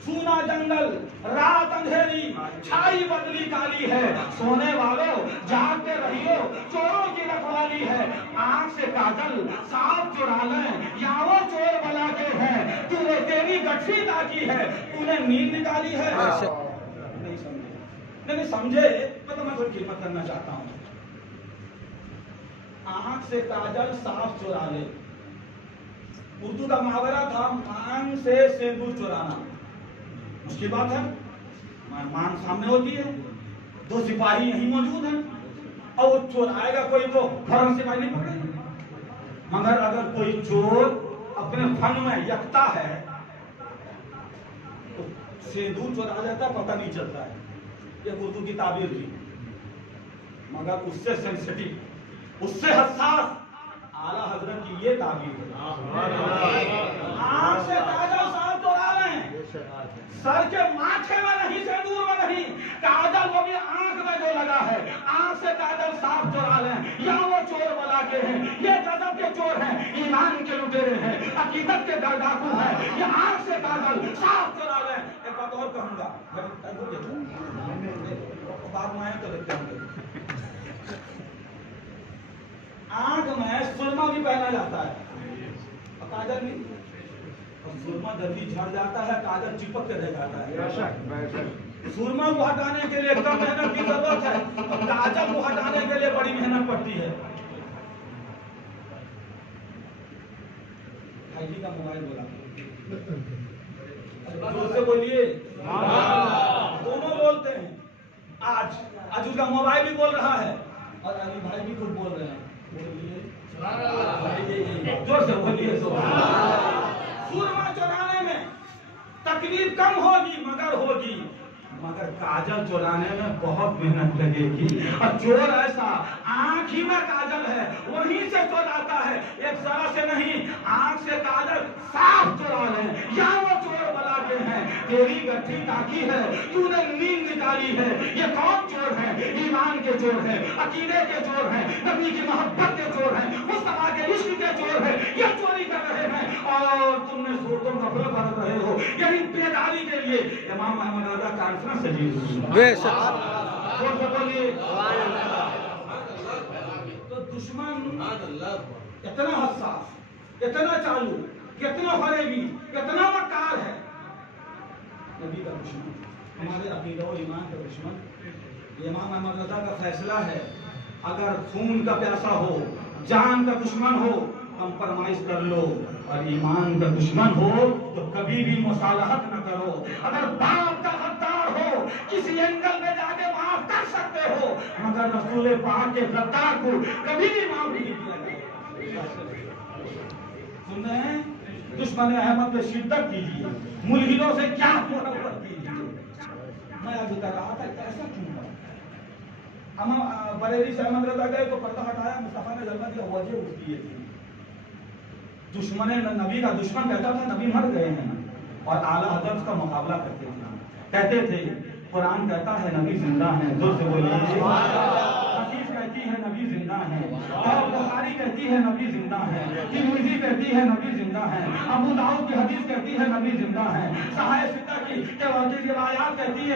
सूना जंगल, रात अंधेरी, छाई बदली काली है, सोने वालों जागते रहियो, चोरों की रखवाली है। आंख से काजल साफ चुरा लें, या वो चोर बला के हैं, तूने तेरी गठरी ताकी है, तूने नींद निकाली है। नहीं समझे, नहीं समझे, मैं थोड़ी खिदमत करना चाहता हूँ। आंख से काजल साफ चुरा ले, उर्दू का मुहावरा था, आंख से सिंदूर चुराना मुश्किल बात है। मान सामने होती है, दो सिपाही यहीं मौजूद हैं, और वो चोर आएगा कोई तो फौरन सिपाही नहीं पकड़ेगा। मगर अगर कोई चोर अपने फन में यकता है तो सिंदूर चुरा जाता है, पता नहीं चलता है। ये उर्दू की ताबीर थी, मगर उससे सेंसिटिव, उससे हसास आला हजरत की ये ताबीर है। आंख से काजल साफ चुरा लें, सर के माथे में नहीं, सिंदूर में नहीं, काजल वो भी आंख में जो लगा है, आंख से काजल साफ चुरा लें, या वो चोर बला के हैं, ये गजब के चोर हैं, ईमान के लुटेरे हैं, अकीदत के डाकू हैं, ये आंख से काजल साफ चुरा लें। एक बात और कहूंगा, बात में तो देखते होंगे, आंख में सुरमा भी पहना जाता है और काजल नहीं, और सुरमा जल्दी झड़ जाता है, काजल चिपक के रह जाता है। सुरमा को हटाने के लिए कम मेहनत की जरूरत है, और काजल को हटाने के लिए बड़ी मेहनत पड़ती है। भाई जी का मोबाइल बोला, जोर से बोलिए, दोनों बोलते हैं। आज उसका मोबाइल भी बोल रहा है और अली भाई भी खुद बोल रहे हैं। जोर से बोलिए। सुरमा चुराने में तकलीफ कम होगी, मगर काजल चुराने में बहुत मेहनत लगेगी। और चोर ऐसा आंख ही में काजल है, वहीं से चुराता है, एक जरा से नहीं, आंख से काजल साफ चुरा ले, या वो चोर बला के हैं, तेरी गठरी ताकी है, तूने नींद निकाली है। ये कौन चोर है? ईमान के चोर है, अकीदे के चोर है, नबी की मोहब्बत के चोर है, मुस्तफा के इश्क के चोर है। ये चोरी कर रहे हैं और तुम गफलत बरत रहे हो। यही बेदारी के लिए इमाम अहमद रजा कॉन्फ्रेंस से जीत तो दुश्मन इतना हसास, इतना चालू, कितना फरेबी, कितना मक्कार है, नबी का दुश्मन, हमारे अकीदा और ईमान का दुश्मन। ये इमाम अहमद रजा का फैसला है, अगर खून का प्यासा हो, जान का दुश्मन हो, कंप्रोमाइज कर लो, और ईमान का दुश्मन हो तो कभी भी मुसालहत न करो। अगर बाप का गद्दार हो, किसी एंगल में जाके माफ कर सकते हो, मगर रसूल पाक के गद्दार को कभी भी माफ नहीं किया जाएगा। सुन रहे हैं? दुश्मन अहमद पे शिद्दत कीजिए, मुल्हिदों से क्या मुहब्बत कीजिए। मैं अभी कर रहा था कैसा क्यों हुआ? हम बरेली से अहमद रजा गए तो पर्दा हटाया, मुस्तफा ने जलवा दिया, वजह उसकी ये थी, दुश्मन नबी का दुश्मन कहता था नबी मर गए हैं, और आला हजरत का मुकाबला करते थे, कहते थे कुरान कहता है नबी जिंदा है, जोर से बोलिए, हदीस कहती है नबी जिंदा है, और बुखारी कहती है नबी जिंदा है, तिरमिज़ी कहती है नबी जिंदा है, अबू दाऊद की हदीस कहती है नबी जिंदा है, सहाय सिद्दा की रिवायात कहती है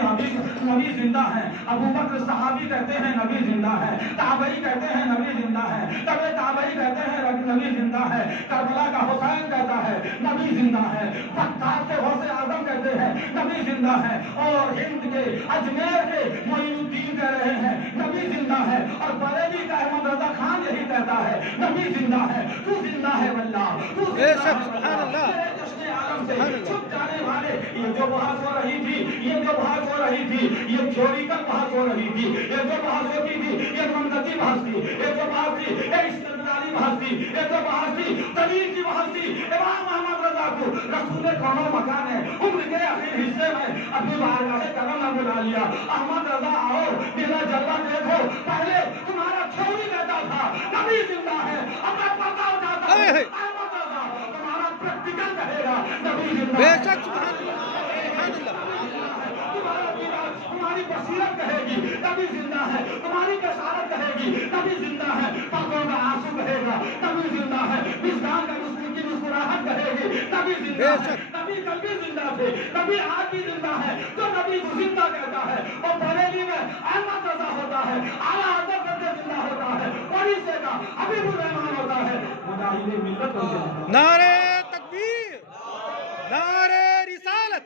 नबी जिंदा है, अबू बकर सहाबी कहते हैं नबी जिंदा है, ताबई कहते हैं नबी जिंदा है, तबे ताबई कहते हैं नबी जिंदा है, करबला का हुसैन कहता है नबी जिंदा है, बगदाद के गौसे आजम कहते हैं नबी जिंदा है, और हिंद के अजमेर के मोइनुद्दीन कह रहे हैं नबी जिंदा है, और बरेली का अहमद रजा खान यही कहता है नबी जिंदा है। तू जिंदा है वल्लाह, तू जिंदा है वल्लाह। तेरे जश्न आलम से छुप जाने वाले, ये जो बहस हो रही थी, ये जो बहस हो रही थी, ये थ्योरिकल बहस हो रही थी, ये जो बहस होती थी, ये मनगती बहस थी, ये जो बहस थी, ये इस्तेदलाली बहस थी, ये जो बहस थी, दलील की बहस थी। इमाम अहमद रजा को रसूल कौनो मकान है, उम्र के आखिर हिस्से में अपनी बारगाह करम न बुला लिया। अहमद रजा आओ, मेरा जलवा देखो, पहले तुम्हारा थ्योरी कहता था नबी जिंदा है, अब मैं पता उठाता हूं अहमद रजा तुम्हारा प्रैक्टिकल कहेगा नबी जिंदा है। बेशक सुभान अल्लाह, तुम्हारी बसीरत कहेगी नबी जिंदा है, तुम्हारी बसारत कहेगी नबी जिंदा है, पगों का आंसू कहेगा नबी जिंदा है, मिज़ान का की मुस्कुराहट कहेगी नबी जिंदा है। नबी कल भी जिंदा थे, नबी आज भी जिंदा है, जो नबी को जिंदा कहता है, और बरेली में अहमद रजा होता है, आला हज़रत का जिंदा होता है, ओडिशा का हबीबुर रहमान होता है, मुजाहिद मिल्लत होता है। नारे तकबीर, नारे रिसालत,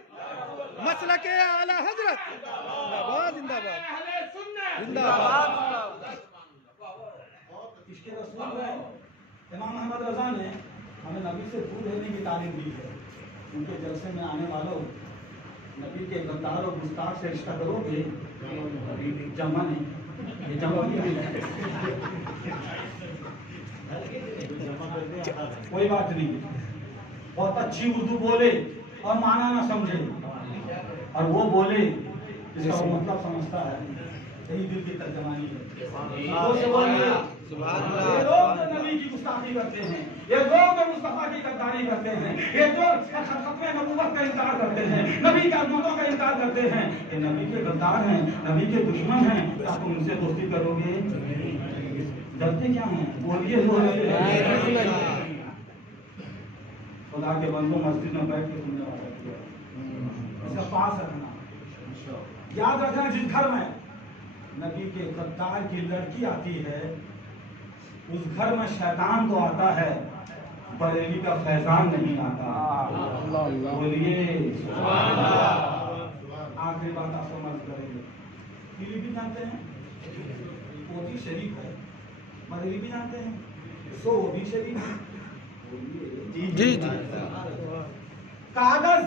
मसलके आला हजरत, जिंदाबाद जिंदाबाद जिंदाबाद। इसके रसूल में इमाम अहमद रजा ने हमें नबी से दूर रहने की तालीम दी है। उनके जलसे में आने वालों, नबी के गद्दार और गुस्ताख से रिश्ता करोगे, जमा नहीं, ये जमा नहीं है, कोई बात नहीं। बहुत अच्छी उर्दू बोले और माना ना समझे, और वो बोले जिसका वो मतलब समझता है, यही दिल की तर्जमानी है। ये लोग जो नबी की गुस्ताखी करते हैं, ये लोग जो मुस्तफा की गद्दारी करते हैं, ये जो खत्म नबूवत का इनकार करते हैं, नबी के अजमतों का इनकार करते हैं, ये नबी के गद्दार हैं, नबी के दुश्मन हैं। क्या तुम उनसे दोस्ती करोगे? डरते क्या हैं? बोलिए खुदा के बंदों, मस्जिद में बैठ के सुनने वाला इसका पास रखना, याद रखना। जिस घर में नबी के गद्दार की लड़की आती है, उस घर में शैतान तो आता है, बरेली का फैजान नहीं आता। बोलिए आखिरी बात आप समझ करेंगे। पीली भी जानते हैं, वो भी शरीफ है, बरेली भी जानते हैं, सो वो भी शरीफ है। जी जी। कागज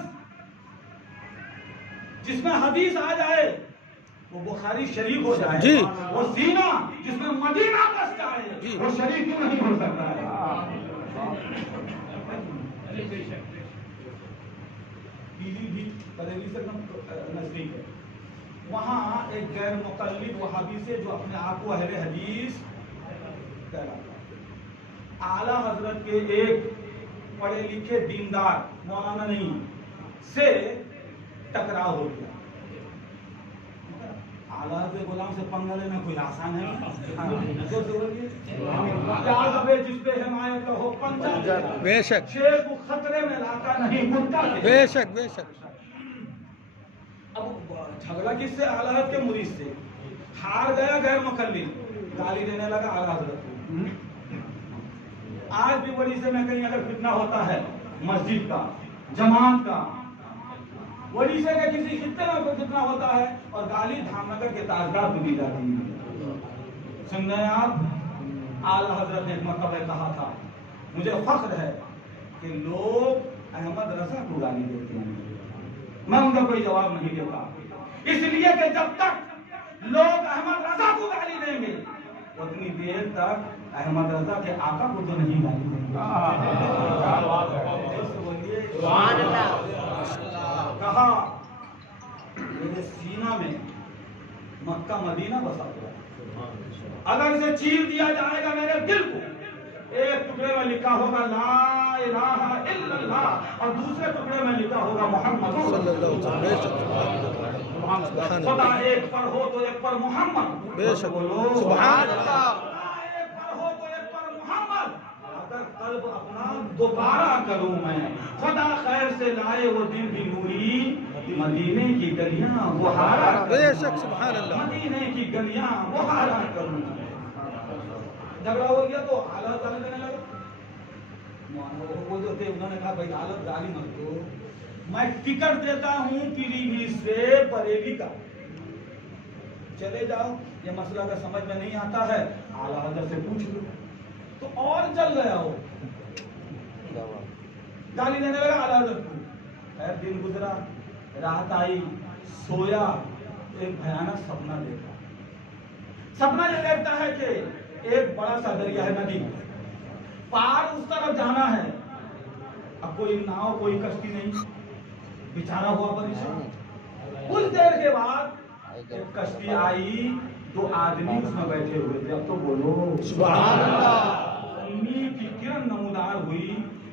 जिसमें हदीस आ जाए वो बुखारी शरीफ हो जाए, जी। वो सीना जिसमें मदीना बस जाए जी। वो शरीफ क्यों नहीं हो सकता है? पीलीभीत बरेली से नजदीक है, वहाँ एक गैर मुकल्लिद वहाबी से जो अपने आप को अहले हदीस कहलाता है, आला हजरत के एक पढ़े लिखे दीनदार मौलाना नहीं से टकराव हो गया। आला के गुलाम से पंगा लेना कोई आसान है? जिस पे हिमायत हो पंजा, बेशक शेर को खतरे में लाता नहीं कुत्ता। बेशक बेशक। अब झगड़ा किससे? आला हजरत के मुरीद से। हार गया गैर मुकल्लिद, गाली देने लगा आला हजरत को। आज भी बड़ी से में कहीं अगर फितना होता है, मस्जिद का, जमात का, ओडिशा के किसी खित्ते में जितना होता है, और गाली धामनगर के ताजदार को दी जाती है। सुन रहे हैं आप? आला हजरत ने एक मरतबा कहा था, मुझे फख्र है कि लोग अहमद रजा को गाली देते हैं, मैं उनका कोई जवाब नहीं देता, इसलिए कि जब तक लोग अहमद रजा को गाली देंगे उतनी देर तक अहमद रजा के आका को तो नहीं गाली देंगे। कहा मेरे सीना में मक्का मदीना बसा हुआ है, अगर इसे चीर दिया जाएगा मेरे दिल को, एक टुकड़े में लिखा होगा ला इलाहा इल्लल्लाह और दूसरे टुकड़े में लिखा होगा मोहम्मद सल्लल्लाहु अलैहि वसल्लम। खुदा एक पर हो तो एक पर मोहम्मद, बेशक बोलो सुभान अल्लाह। एक पर हो तो एक पर मोहम्मद। अगर कल्ब अपना दोबारा करूं मैं, खुदा खैर से लाए वो दिन भी नूरी, मदीने की गलियां बुहारा बेशक सुभान अल्लाह। मदीने की गलियां बुहारा करूं। झगड़ा हो गया तो हालत गाली देने लगा। वो जो थे उन्होंने कहा भाई हालत गाली मत दो, मैं टिकट देता हूँ पीलीभीत से बरेली का, चले जाओ, ये मसला का समझ में नहीं आता है आला हजरत से पूछ लो। तो और चल गया हो, गाली देने लगा आला हजरत को। खैर दिन गुजरा, रात आई, सोया, एक भयानक सपना देखा। सपना ये देखता है कि एक बड़ा सा दरिया है, नदी, पार उस तरफ जाना है, अब कोई नाव कोई कश्ती नहीं, बेचारा हुआ परेशान। कुछ देर के बाद एक कश्ती आई, दो आदमी उसमें बैठे हुए थे। अब तो बोलो सुभान अल्लाह। उम्मीद की किरण नमूदार हुई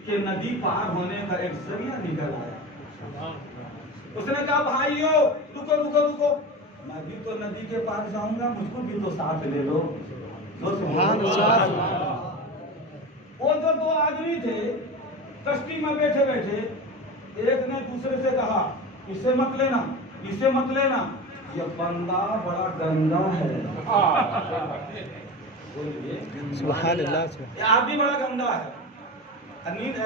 कि नदी पार होने का एक जरिया निकल आया। उसने कहा भाइयों रुको रुको रुको, मैं भी तो नदी के पार जाऊंगा, मुझको भी तो साथ ले लो। वो जो दो आदमी थे कश्ती में बैठे बैठे, एक ने दूसरे से कहा इसे मत लेना, इसे मत लेना, ये बंदा बड़ा गंदा है। सुभान अल्लाह। ये आदमी बड़ा गंदा है। नींद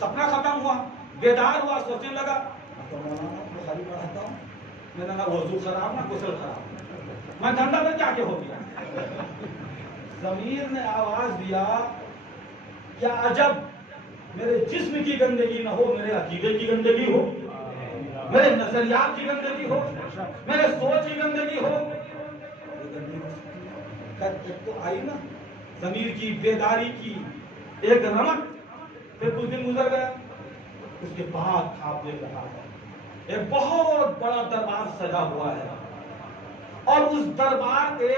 सपना खत्म हुआ, बेदार हुआ, सोचने लगा बुखारी पढ़ाता हूँ, मैंने ना वजू खराब ना गुस्ल खराब, मैं गंदा तो क्या हो गया। ज़मीर ने आवाज दिया, क्या अजब मेरे जिस्म की गंदगी न हो, मेरे अकीदे की गंदगी हो, मेरे नजरियात की गंदगी हो, मेरे सोच की गंदगी हो। तो आई ना ज़मीर की बेदारी की एक रमक। फिर कुछ दिन गुजर गया, उसके बाद आप देख रहा है एक बहुत बड़ा दरबार सजा हुआ है, और उस दरबार के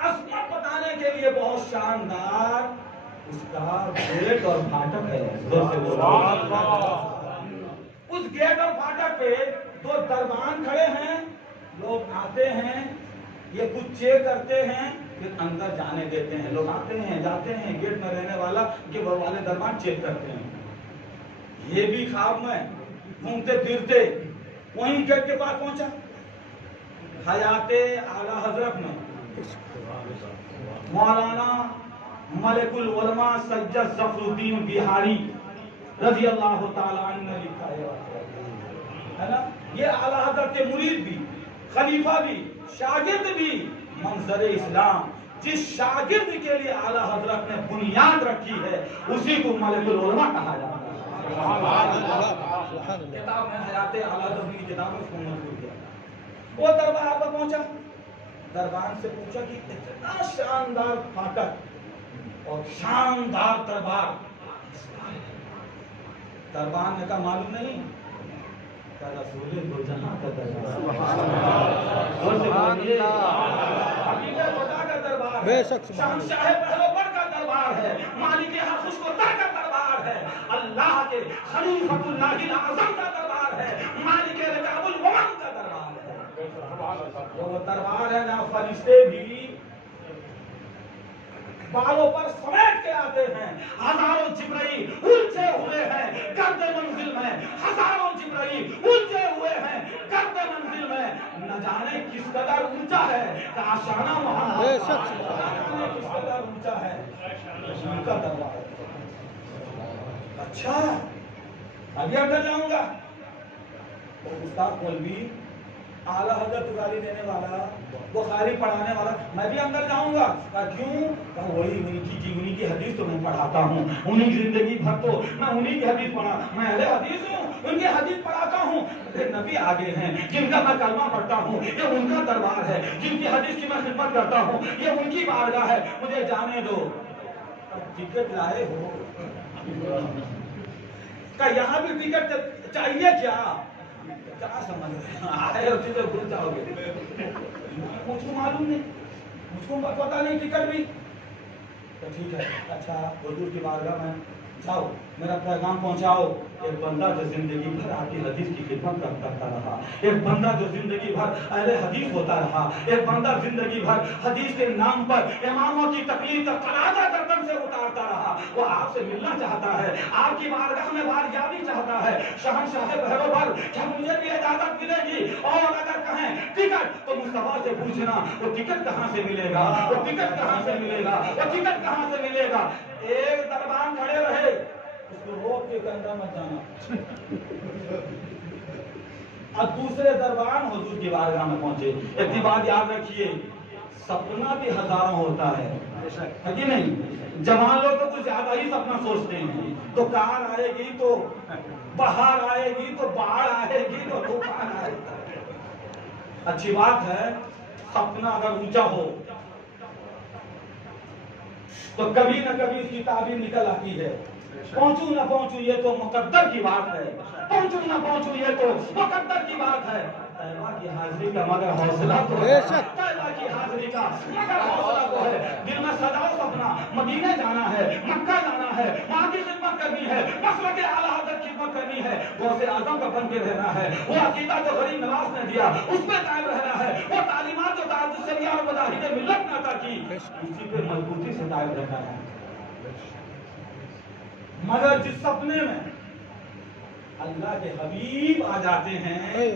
असमत बताने के लिए बहुत शानदार उसका गेट और फाटक है। उस गेट और फाटक पे दो दरबान खड़े हैं, लोग आते हैं, ये कुछ चेक करते हैं, फिर अंदर जाने देते हैं। लोग आते हैं जाते हैं, गेट में रहने वाला के वाले दरबान चेक करते हैं। ये भी ख्वाब में घूमते फिरते वहीं गेट के पास पहुंचा। हयाते आला हजरत में मौलाना मलिकुल उलमा सज्जद जफरुद्दीन बिहारी रजी अल्लाह ताला अन्हु ने लिखा है ना। ये आला हजरत के मुरीद भी, खलीफा भी, शागिर्द भी। मंजर इस्लाम जिस शागिर्द के लिए आला हजरत ने बुनियाद रखी है, उसी को मलिकुल उलमा कहा जाता है। किताब में हयाते आला हजरत की किताब में उसको मौजूद किया। वो दरबार पर पहुंचा, दरबार से पूछा कि इतना शानदार फाटक और शानदार दरबार, दरबार ने कहा मालूम नहीं, रसूल दो जहां का दरबार, बेशक शहंशाह पहलवान का दरबार है, मालिक हफ्स को का दरबार है, अल्लाह के खलीफतुल्लाहिल आज़म का दरबार है, मालिक रकाबुल वमन का दरबार है। वो दरबार है ना, फरिश्ते भी बालों पर समेट के आते हैं। हजारों जिब्राइल उलझे हुए हैं गर्द मंजिल में, हजारों जिब्राइल उलझे हुए हैं गर्द मंजिल में। न जाने किस कदर ऊंचा है आशाना मोहम्मद, किस कदर ऊंचा है उनका दरबार। अच्छा अभी अंदर जाऊंगा, वो उस्ताद मौलवी आला हजरत गाली देने वाला, बुखारी पढ़ाने वाला, मैं भी अंदर जाऊंगा। क्यों? वही उन्हीं की हदीस तो मैं पढ़ाता हूँ, उन्हीं की जिंदगी भर तो मैं उन्हीं की हदीस पढ़ा, मैं अहले हदीस हूँ, उनकी हदीस पढ़ाता हूँ। नबी आगे हैं जिनका मैं कलमा पढ़ता हूँ, ये उनका दरबार है, जिनकी हदीस की मैं खिदमत करता हूँ, ये उनकी बारगाह है, मुझे जाने दो। टिकट लाए हो क्या? यहाँ भी टिकट चाहिए क्या? क्या समझ आए हो? चीजें भूल जाओगे। मुझको मालूम नहीं, मुझको पता नहीं टिकट भी। तो ठीक है, अच्छा हुजूर की बारगाह में जाओ, मेरा पैगाम पहुंचाओ। एक बंदा जो जिंदगी भर आपकी हदीस की खिदमत करता रहा, एक बंदा जो जिंदगी भर अहले हदीस होता रहा, एक बंदा जिंदगी भर हदीस के नाम पर इमामों की तकलीफ का कलाजा गर्दन से उतारता रहा, वो आपसे मिलना चाहता है, आपकी बारगाह में बारयाबी चाहता है। शहंशाह बहरोवर, क्या मुझे भी इजाजत मिलेगी? और अगर कहें टिकट तो मुस्तफा से पूछना वो टिकट कहाँ से मिलेगा, वो टिकट कहाँ से मिलेगा, वो टिकट कहाँ से मिलेगा। एक दरबान खड़े रहे, उसको रोक के कंधा मत जाना। अब दूसरे दरबान हुजूर की बारगाह में पहुंचे। एक बात याद रखिए, सपना भी हजारों होता है कि नहीं? जवान लोग तो कुछ ज्यादा ही सपना सोचते हैं, तो कार आएगी तो बहार आएगी तो बाढ़ आएगी तो तूफान आएगा। अच्छी बात है, सपना अगर ऊंचा हो तो कभी न कभी इसकी ताबीर निकल आती है। पहुंचू न पहुंचू ये तो मुकद्दर की बात है, पहुंचू न पहुंचू ये तो मुकद्दर की बात है। तैयबा की हाजिरी का मगर हौसला तो है, तैयबा की हाजिरी का मगर हौसला तो है। दिल में सदाओ सपना मदीने जाना है, मक्का जाना है, वहां की खिदमत करनी है, मसलक के आला हज़रत की खिदमत करनी है, गौसे आज़म का बन के रहना है। वो अकीदा जो गरीब नवाज ने दिया उस पे कायम रहना है, वो तालीमात जो ताजुद शरिया और मज़ाहिब मिल्लत ने अता की उसी पे मजबूती से कायम रहना है। मगर जिस सपने में अल्लाह के हबीब आ जाते हैं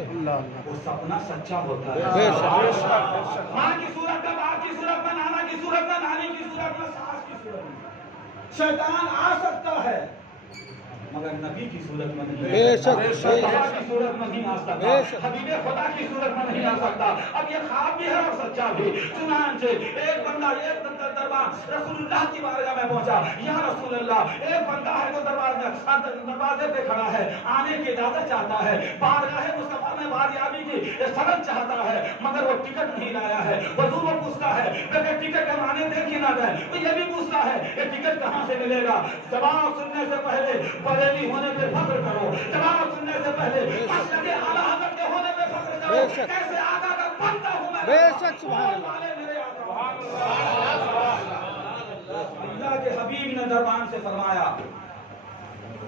वो सपना सच्चा होता है। माँ की सूरत में, बाप की सूरत में, नाना की सूरत में, नानी की सूरत में, सास की सूरत में शैतान आ सकता है, मगर नबी की सूरत में नहीं, बेशक, शैतान की सूरत में नहीं आ सकता, हबीबे खुदा की सूरत में नहीं आ सकता। अब ये ख्वाब भी है और सच्चा भी। चुनांचे एक बंदा एक दरबार रसूलुल्लाह की बारगाह में पहुंचा। या रसूलुल्लाह, एक बंदा है वो दरवाजे पे खड़ा है, आने की इजाजत चाहता है, बारगाह मुस्तफा में बारयाबी की सनद चाहता है, मगर वो टिकट नहीं लाया है। हुजूर वो पूछता है कि टिकट कमाने दे कि ना दे, तो ये भी पूछता है कि टिकट कहाँ से मिलेगा। जवाब सुनने से पहले बरेली होने पे फख्र करो, जवाब सुनने से पहले मसलक के आला हज़रत के होने पे फख्र करो। कैसे आका का बनता हूं मैं, बेशक, सुभान अल्लाह। अल्लाह के हबीब ने दरबान से फरमाया,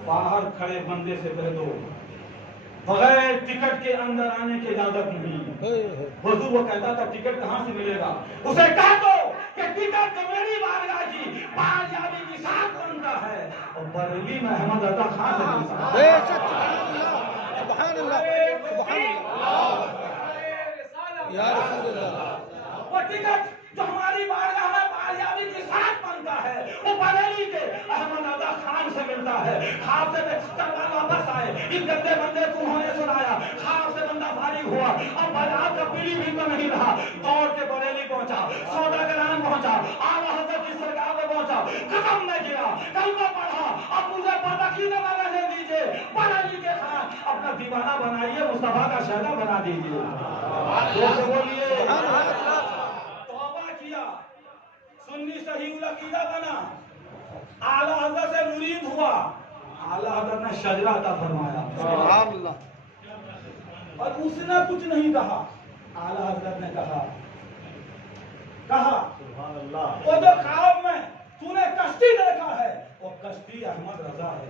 बाहर खड़े बंदे से कह दो बगैर टिकट के अंदर आने की इजाजत नहीं। हुजूर वो कहता था टिकट कहाँ से मिलेगा? उसे कह दो कि टिकट तो मेरी बारगाह की बारयाबी की साथ बनता है और बरेली में अहमद रजा खान से बनता है। बेशक, सुभान अल्लाह, सुभान अल्लाह, या रसूल अल्लाह। वो टिकट जो हमारी बारगाह में बारयाबी की साथ बनता है वो बरेली के अहमद रजा खान से मिलता है। खाब से दरबार वापस आए, इस गंदे बंदे को उन्होंने सुनाया, खाब से बंदा फारिग हुआ, अब बाजार का पीली भी तो नहीं रहा, दौड़ के बरेली पहुंचा, सौदागरान पहुंचा, आला हज़रत की सरकार में पहुंचा, कदम में गिरा, कलमा पढ़ा, अब मुझे बदखी न रहने दीजिए, बरेली के खान अपना दीवाना बनाइए, मुस्तफा का शहदा बना दीजिए। बोलिए तौबा किया, सुन्नी सही अकीदा बना, आला हज़रत से मुरीद हुआ, आला हज़रत ने शजरा अता फरमाया, सुभान अल्लाह। और उसने कुछ नहीं कहा, आला हज़रत ने कहा सुभान अल्लाह, वो जो ख्वाब में तूने कश्ती देखा है वो कश्ती अहमद रजा है।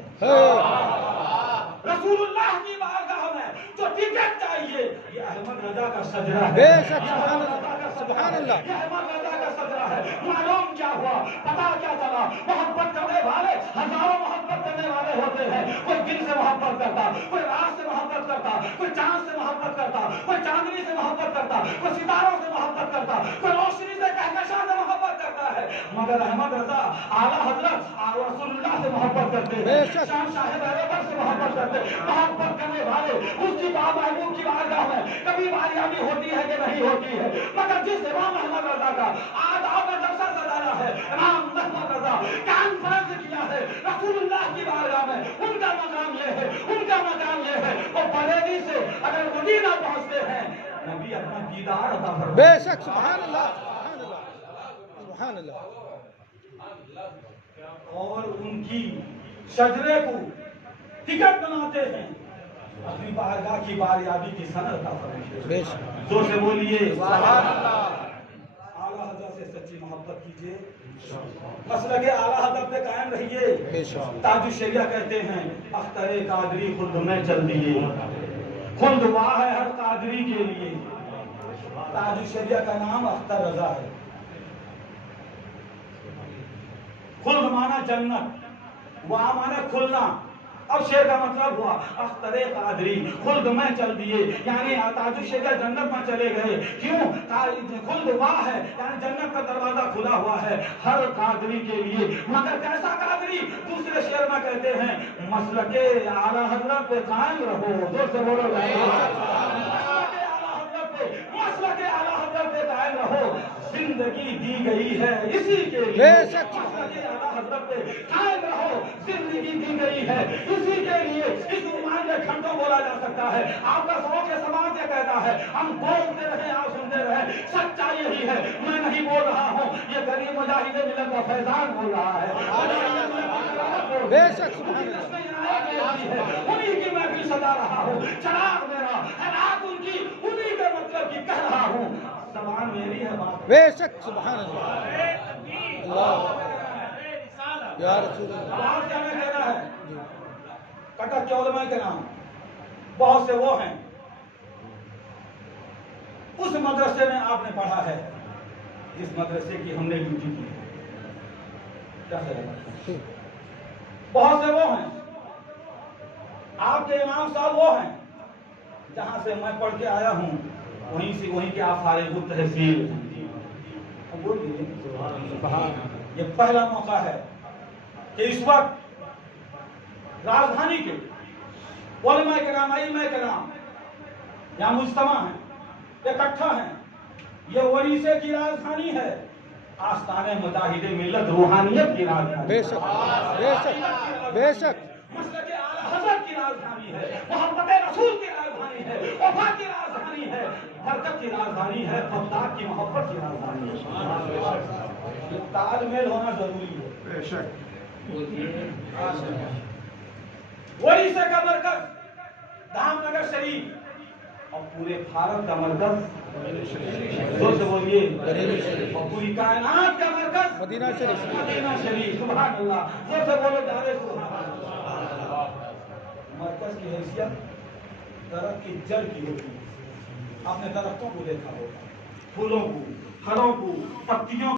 रसूलुल्लाह की बारगाह में जो टिकट चाहिए ये अहमद रजा का सजरा है। बेशक, सुभान अल्लाह, सुभान अल्लाह। ये अहमद रजा का सजरा है। मालूम क्या हुआ, पता क्या चला, मोहब्बत करने वाले हजारों मोहब्बत करने वाले होते हैं। कोई दिन से मोहब्बत करता, कोई रात से मोहब्बत करता, कोई चांद से मोहब्बत करता, कोई चांदनी से मोहब्बत करता, कोई सितारों से मोहब्बत करता, कोई रोशनी से कहकशां से मोहब्बत करता है, मगर अहमद रजा आला हज़रत रसूलुल्लाह से मोहब्बत करते हैं, बेशक। शाम साहेब अरबर से मोहब्बत करते हैं। मोहब्बत करने वाले उसकी महबूब की बारगाह में कभी बारियाबी होती है कि नहीं होती है, मगर जिस इमाम अहमद रजा का आज आपने जलसा सजाया है, इमाम अहमद रजा कॉन्फ्रेंस किया है रसूलुल्लाह की बारगाह में, उनका मकाम ये है, उनका मकाम ये है। वो बरेली से अगर मदीना पहुंचते हैं, नबी अपना दीदार अता फरमाते हैं। बेशक सुभान अल्लाह सुभान अल्लाह। और उनकी शजरे को टिकट बनाते हैं, अपनी बारगाह की बारियाबी की सनद अता फरमाते हैं। बेशक जोर से बोलिए सुभान अल्लाह। आला हज़रत से सच्ची मोहब्बत कीजिए, मसलके आला हज़रत पे कायम रहिए। बेशक ताजुल शरिया कहते हैं अख्तरे कादरी खुद में चल दिए, खुद वाह है हर कादरी के लिए। ताजुल शरिया का नाम अख्तर रजा है। खुल्द माना जन्नत, वाह माना खुलना। अब शेर का मतलब हुआ अख्तरे कादरी खुल्द में चल दिए, यानी ताजुल शरिया जन्नत में चले गए। क्यों? खुल्द वाह है, यानी जन्नत का दरवाजा खुला हुआ है हर कादरी के लिए। मगर कैसा कादरी? दूसरे शेर में कहते हैं मसलके आला हज़रत पे कायम रहो। जोर से बोलो मसलके आला हज़रत पे कायम रहो। जिंदगी दी गई है इसी के लिए। बेशक मसलके आला हज़रत पे कायम रहो, जिंदगी दी गई है इसी के लिए। इस उम्मान में घंटों बोला जा सकता है। आपका सौ के समाज क्या कहता है, हम बोलते रहे आप सुनते रहे। सच्चाई यही है, मैं नहीं बोल रहा हूँ, ये गरीब मुजाहिद मिलत का फैजान बोल रहा है। बेशक सुभान अल्लाह। उन्हीं की मैं भी सजा रहा हूँ, चराग मेरा है रात उनकी, उन्हीं के मतलब की कह रहा हूँ। जबान मेरी है, बात बेशक सुभान अल्लाह अल्लाह या रसूल अल्लाह। आवाज क्या में कहना है, कटक के उलमा के नाम बहुत से वो हैं, उस मदरसे में आपने पढ़ा है जिस मदरसे की हमने ड्यूटी की है। क्या ख्याल है? बहुत से वो हैं, आपके इमाम साहब वो हैं जहां से मैं पढ़ के आया हूं, वहीं से वहीं के आप फारिग तहसील हैं। अब बोल दीजिए, ये पहला मौका है कि इस वक्त राजधानी के उलमा के नाम यहाँ मुज्तमा है, इकट्ठा है। ये ओडिशा की राजधानी है, आस्ताने मुजाहिदे मिल्लत रूहानियत की राजधानी। बेशक बेशक बेशक मसलके आला हज़रत की राजधानी है, मोहब्बत रसूल की राजधानी है, वफा की राजधानी है, बरकत की राजधानी है, खुदा की मोहब्बत की राजधानी है। ये तालमेल होना जरूरी है। ओडिशा का मरकज धामनगर शरीफ और पूरे भारत का मरकज जोर से बोलिए और पूरी कायनात का मरकज मदीना शरीफ। मदीना शरीफ। सुभान अल्लाह, जोर से बोलो जारे सुभान अल्लाह। मरकज की हैसियत दरख्त की जड़ की होती है। आपने दरख्तों को देखा होगा, फूलों को, फलों को, पत्तियों